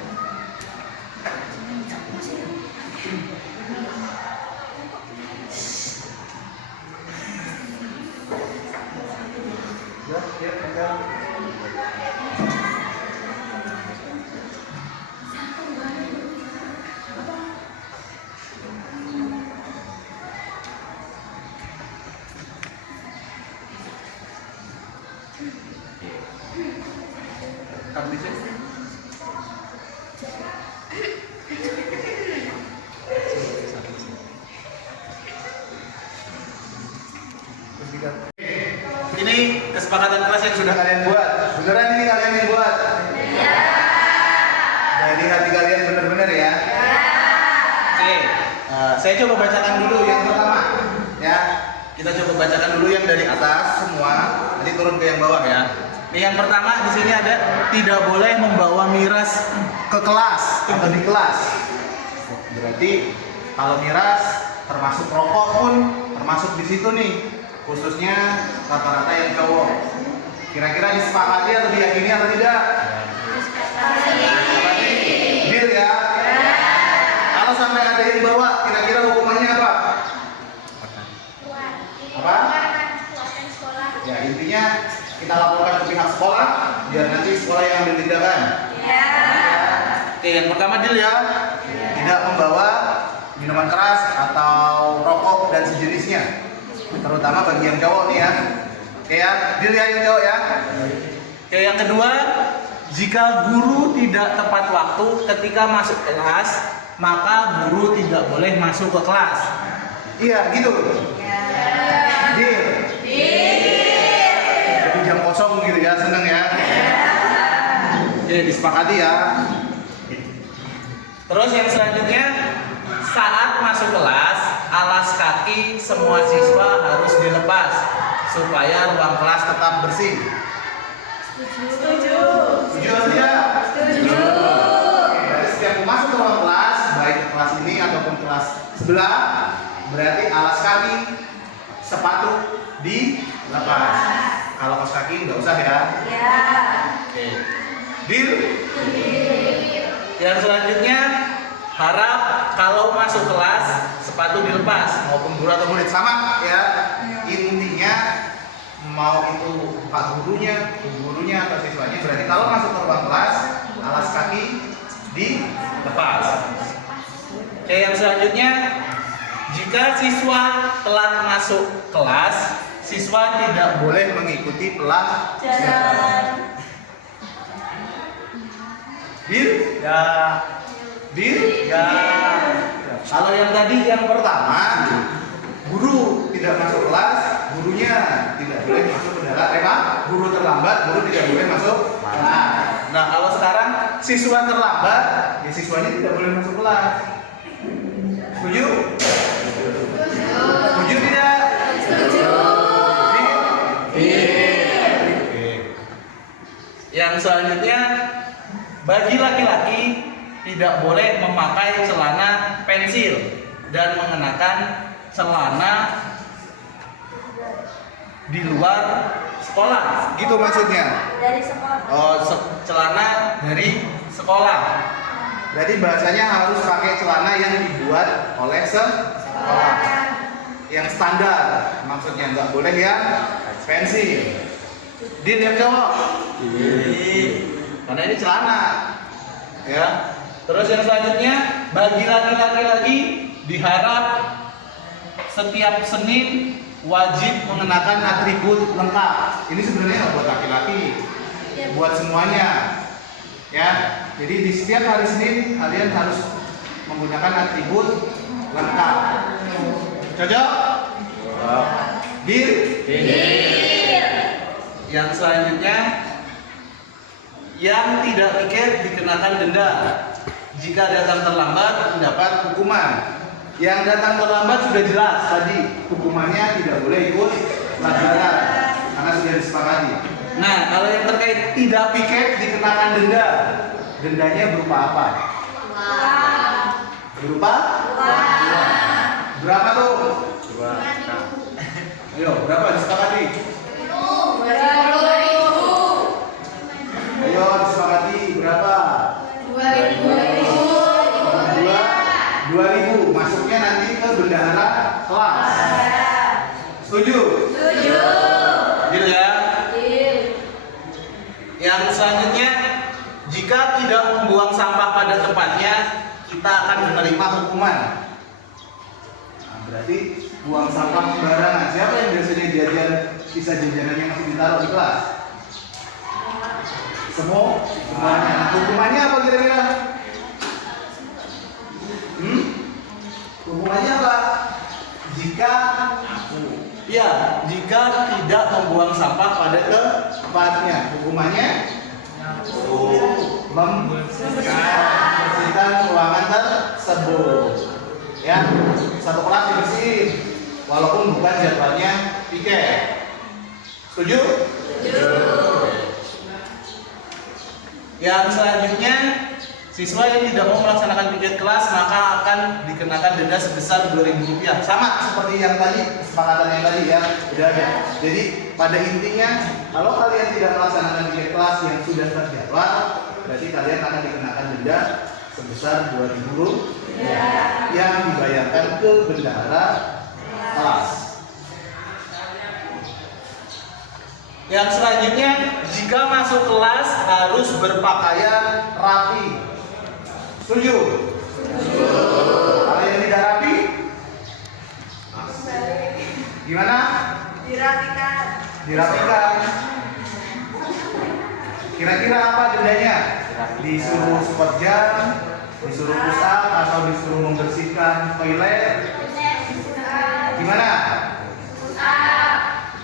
Ya, tinggal. Tahu sih? Ini kesepakatan kelas yang sudah kalian buat. Beneran ini kalian yang buat? Iya. Jadi hati kalian bener-bener ya? Oke. Saya coba bacakan dulu yang pertama. Ya. Kita coba bacakan dulu yang dari atas semua. Nanti turun ke yang bawah ya. Ini yang pertama di sini ada tidak boleh membawa miras ke kelas atau di kelas. Berarti kalau miras termasuk rokok pun termasuk di situ nih. Khususnya rata-rata yang cowok. Kira-kira disepakati atau diyakini atau tidak? Disepakati. Deal ya? Kalau sampai ada yang bawa, kira-kira hukumannya apa? Apa? Ya intinya kita laporkan ke pihak sekolah biar nanti sekolah yang ambil tindakan. Ya. Oke, yang pertama deal ya. Tidak membawa minuman keras atau rokok dan sejenisnya. Terutama bagi yang cowok nih ya. Oke ya, deal ya yang cowok ya. Oke, yang kedua, jika guru tidak tepat waktu ketika masuk kelas, maka guru tidak boleh masuk ke kelas. Iya, gitu. Deal. Jadi jam kosong gitu ya, seneng ya. Oke, disepakati ya. Terus yang selanjutnya, saat masuk kelas, alas kaki semua siswa harus dilepas supaya ruang kelas tetap bersih. Setuju atau tidak? Setuju. Berarti setiap masuk ke ruang kelas, baik kelas ini ataupun kelas sebelah, berarti alas kaki, sepatu dilepas. Kalau kaos kaki nggak usah ya. Ya. Oke. Deal? Yang selanjutnya, harap kalau masuk kelas sepatu dilepas maupun guru atau murid sama ya. Intinya mau itu pak gurunya, bu gurunya atau siswanya, berarti kalau masuk ke ruang kelas alas kaki dilepas. Oke, yang selanjutnya, jika siswa telat masuk kelas, siswa tidak boleh mengikuti pelajaran. Deal? Ya. Deal? Ya. Kalau yang tadi yang pertama, guru tidak masuk kelas, gurunya tidak boleh masuk ke dalam. Guru terlambat, guru tidak boleh masuk kelas. Nah, kalau sekarang siswa terlambat, ya siswanya tidak boleh masuk kelas. Setuju? Setuju tidak? Setuju. Yang selanjutnya, bagi laki-laki tidak boleh memakai celana pensil dan mengenakan celana di luar sekolah. Gitu maksudnya? Dari sekolah. Oh, celana dari sekolah. Berarti bahasanya harus pakai celana yang dibuat oleh sekolah. Yang standar, maksudnya nggak boleh yang pensil. Deal yang cowok? Karena ini celana. Ya. Terus yang selanjutnya, bagi laki-laki lagi diharap setiap Senin wajib mengenakan atribut lengkap. Ini sebenarnya nggak buat laki-laki, buat semuanya. Ya. Jadi di setiap hari Senin kalian harus menggunakan atribut lengkap. Cocok? Deal? Yang selanjutnya, yang tidak piket dikenakan denda. Jika datang terlambat mendapat hukuman. Yang datang terlambat sudah jelas tadi, hukumannya tidak boleh ikut pelajaran karena sudah disepakati. Nah, kalau yang terkait tidak piket dikenakan denda. Dendanya berupa apa? Berupa? Berapa tuh? 2. Ayo, berapa disepakati? 20.000. Ayo disepakati berapa? 2.000. Masuknya nanti ke bendahara kelas. Setuju? Setuju. Deal ya? Deal. Yang selanjutnya, jika tidak membuang sampah pada tempatnya, kita akan menerima hukuman. Nah, berarti buang sampah sembarangan. Siapa yang biasanya jajan sisa jajanan yang masih ditaruh di kelas? Semuanya. Nah, hukumannya apa kira-kira? Hukumannya apa? Jika tidak membuang sampah pada tempatnya, hukumannya membersihkan ruangan tersebut. Ya, satu kelas dibersihin, walaupun bukan jadwalnya piket. Setuju? Setuju. Yang selanjutnya, siswa yang tidak mau melaksanakan piket kelas maka akan dikenakan denda sebesar Rp2.000. Sama seperti yang tadi, kesepakatan yang tadi ya, udah ada. Jadi pada intinya, kalau kalian tidak melaksanakan piket kelas yang sudah terjadwal, berarti kalian akan dikenakan denda sebesar Rp2.000 yang dibayarkan ke bendahara kelas. Yang selanjutnya, jika masuk kelas harus berpakaian rapi. Setuju? Setuju. Kalau yang tidak rapi, gimana? Dirapikan. Kira-kira apa dendanya? Disuruh squat jam, disuruh push up, atau disuruh membersihkan toilet? Gimana?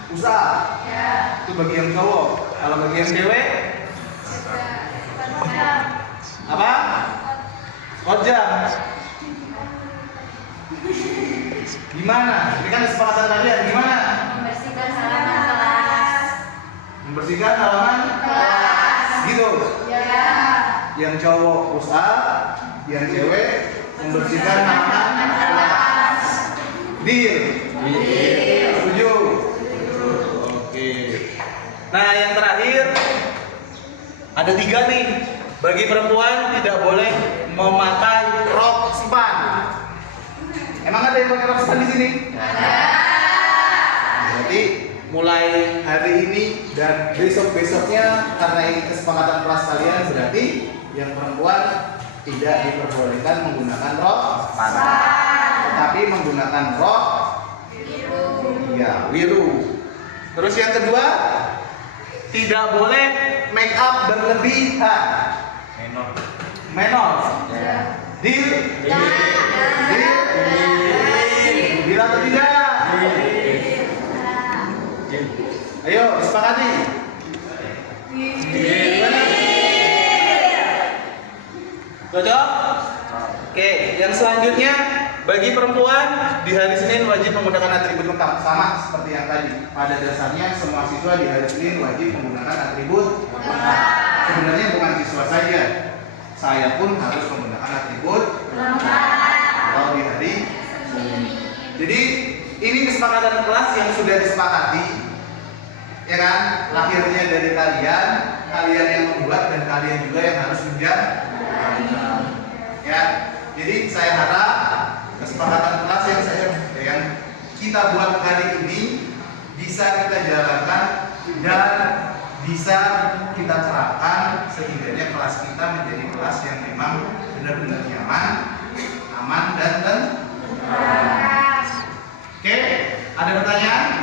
Push up. Itu bagi yang cowok. Kalau bagi yang cewek? Apa? Squat jam. Gimana? Ini kan kesepakatan kalian. Gimana? Membersihkan halaman kelas. Gitu? Ya. Yang cowok push up, yang cewek membersihkan halaman kelas. Deal? Deal. Setuju? Oke. Nah, yang terakhir ada 3 nih. Bagi perempuan tidak boleh memakai rok span. Emang ada yang pakai rok span di sini? Ada. Jadi mulai hari ini dan besok-besoknya, karena ini kesepakatan kelas kalian, berarti yang perempuan tidak diperbolehkan menggunakan rok span, tetapi menggunakan rok biru. Terus yang kedua, tidak boleh make up berlebihan. Menor. Deal? Deal? Deal atau tidak? Ayo, disepakati. Cocok? Oke, yang selanjutnya, bagi perempuan di hari Senin wajib menggunakan atribut lengkap, sama seperti yang tadi. Pada dasarnya semua siswa di hari Senin wajib menggunakan atribut lengkap. Sebenarnya bukan siswa saja, saya pun harus menggunakan atribut kalau di hari Senin. Jadi ini kesepakatan kelas yang sudah disepakati, ya kan? Lahirnya dari kalian yang membuat, dan kalian juga yang harus menjalankan. Ya, jadi saya harap kesepakatan kelas yang kita buat hari ini bisa kita jalankan dan bisa kita terapkan sehingga kelas kita menjadi kelas yang memang benar-benar nyaman, aman dan tentram. Oke, ada pertanyaan?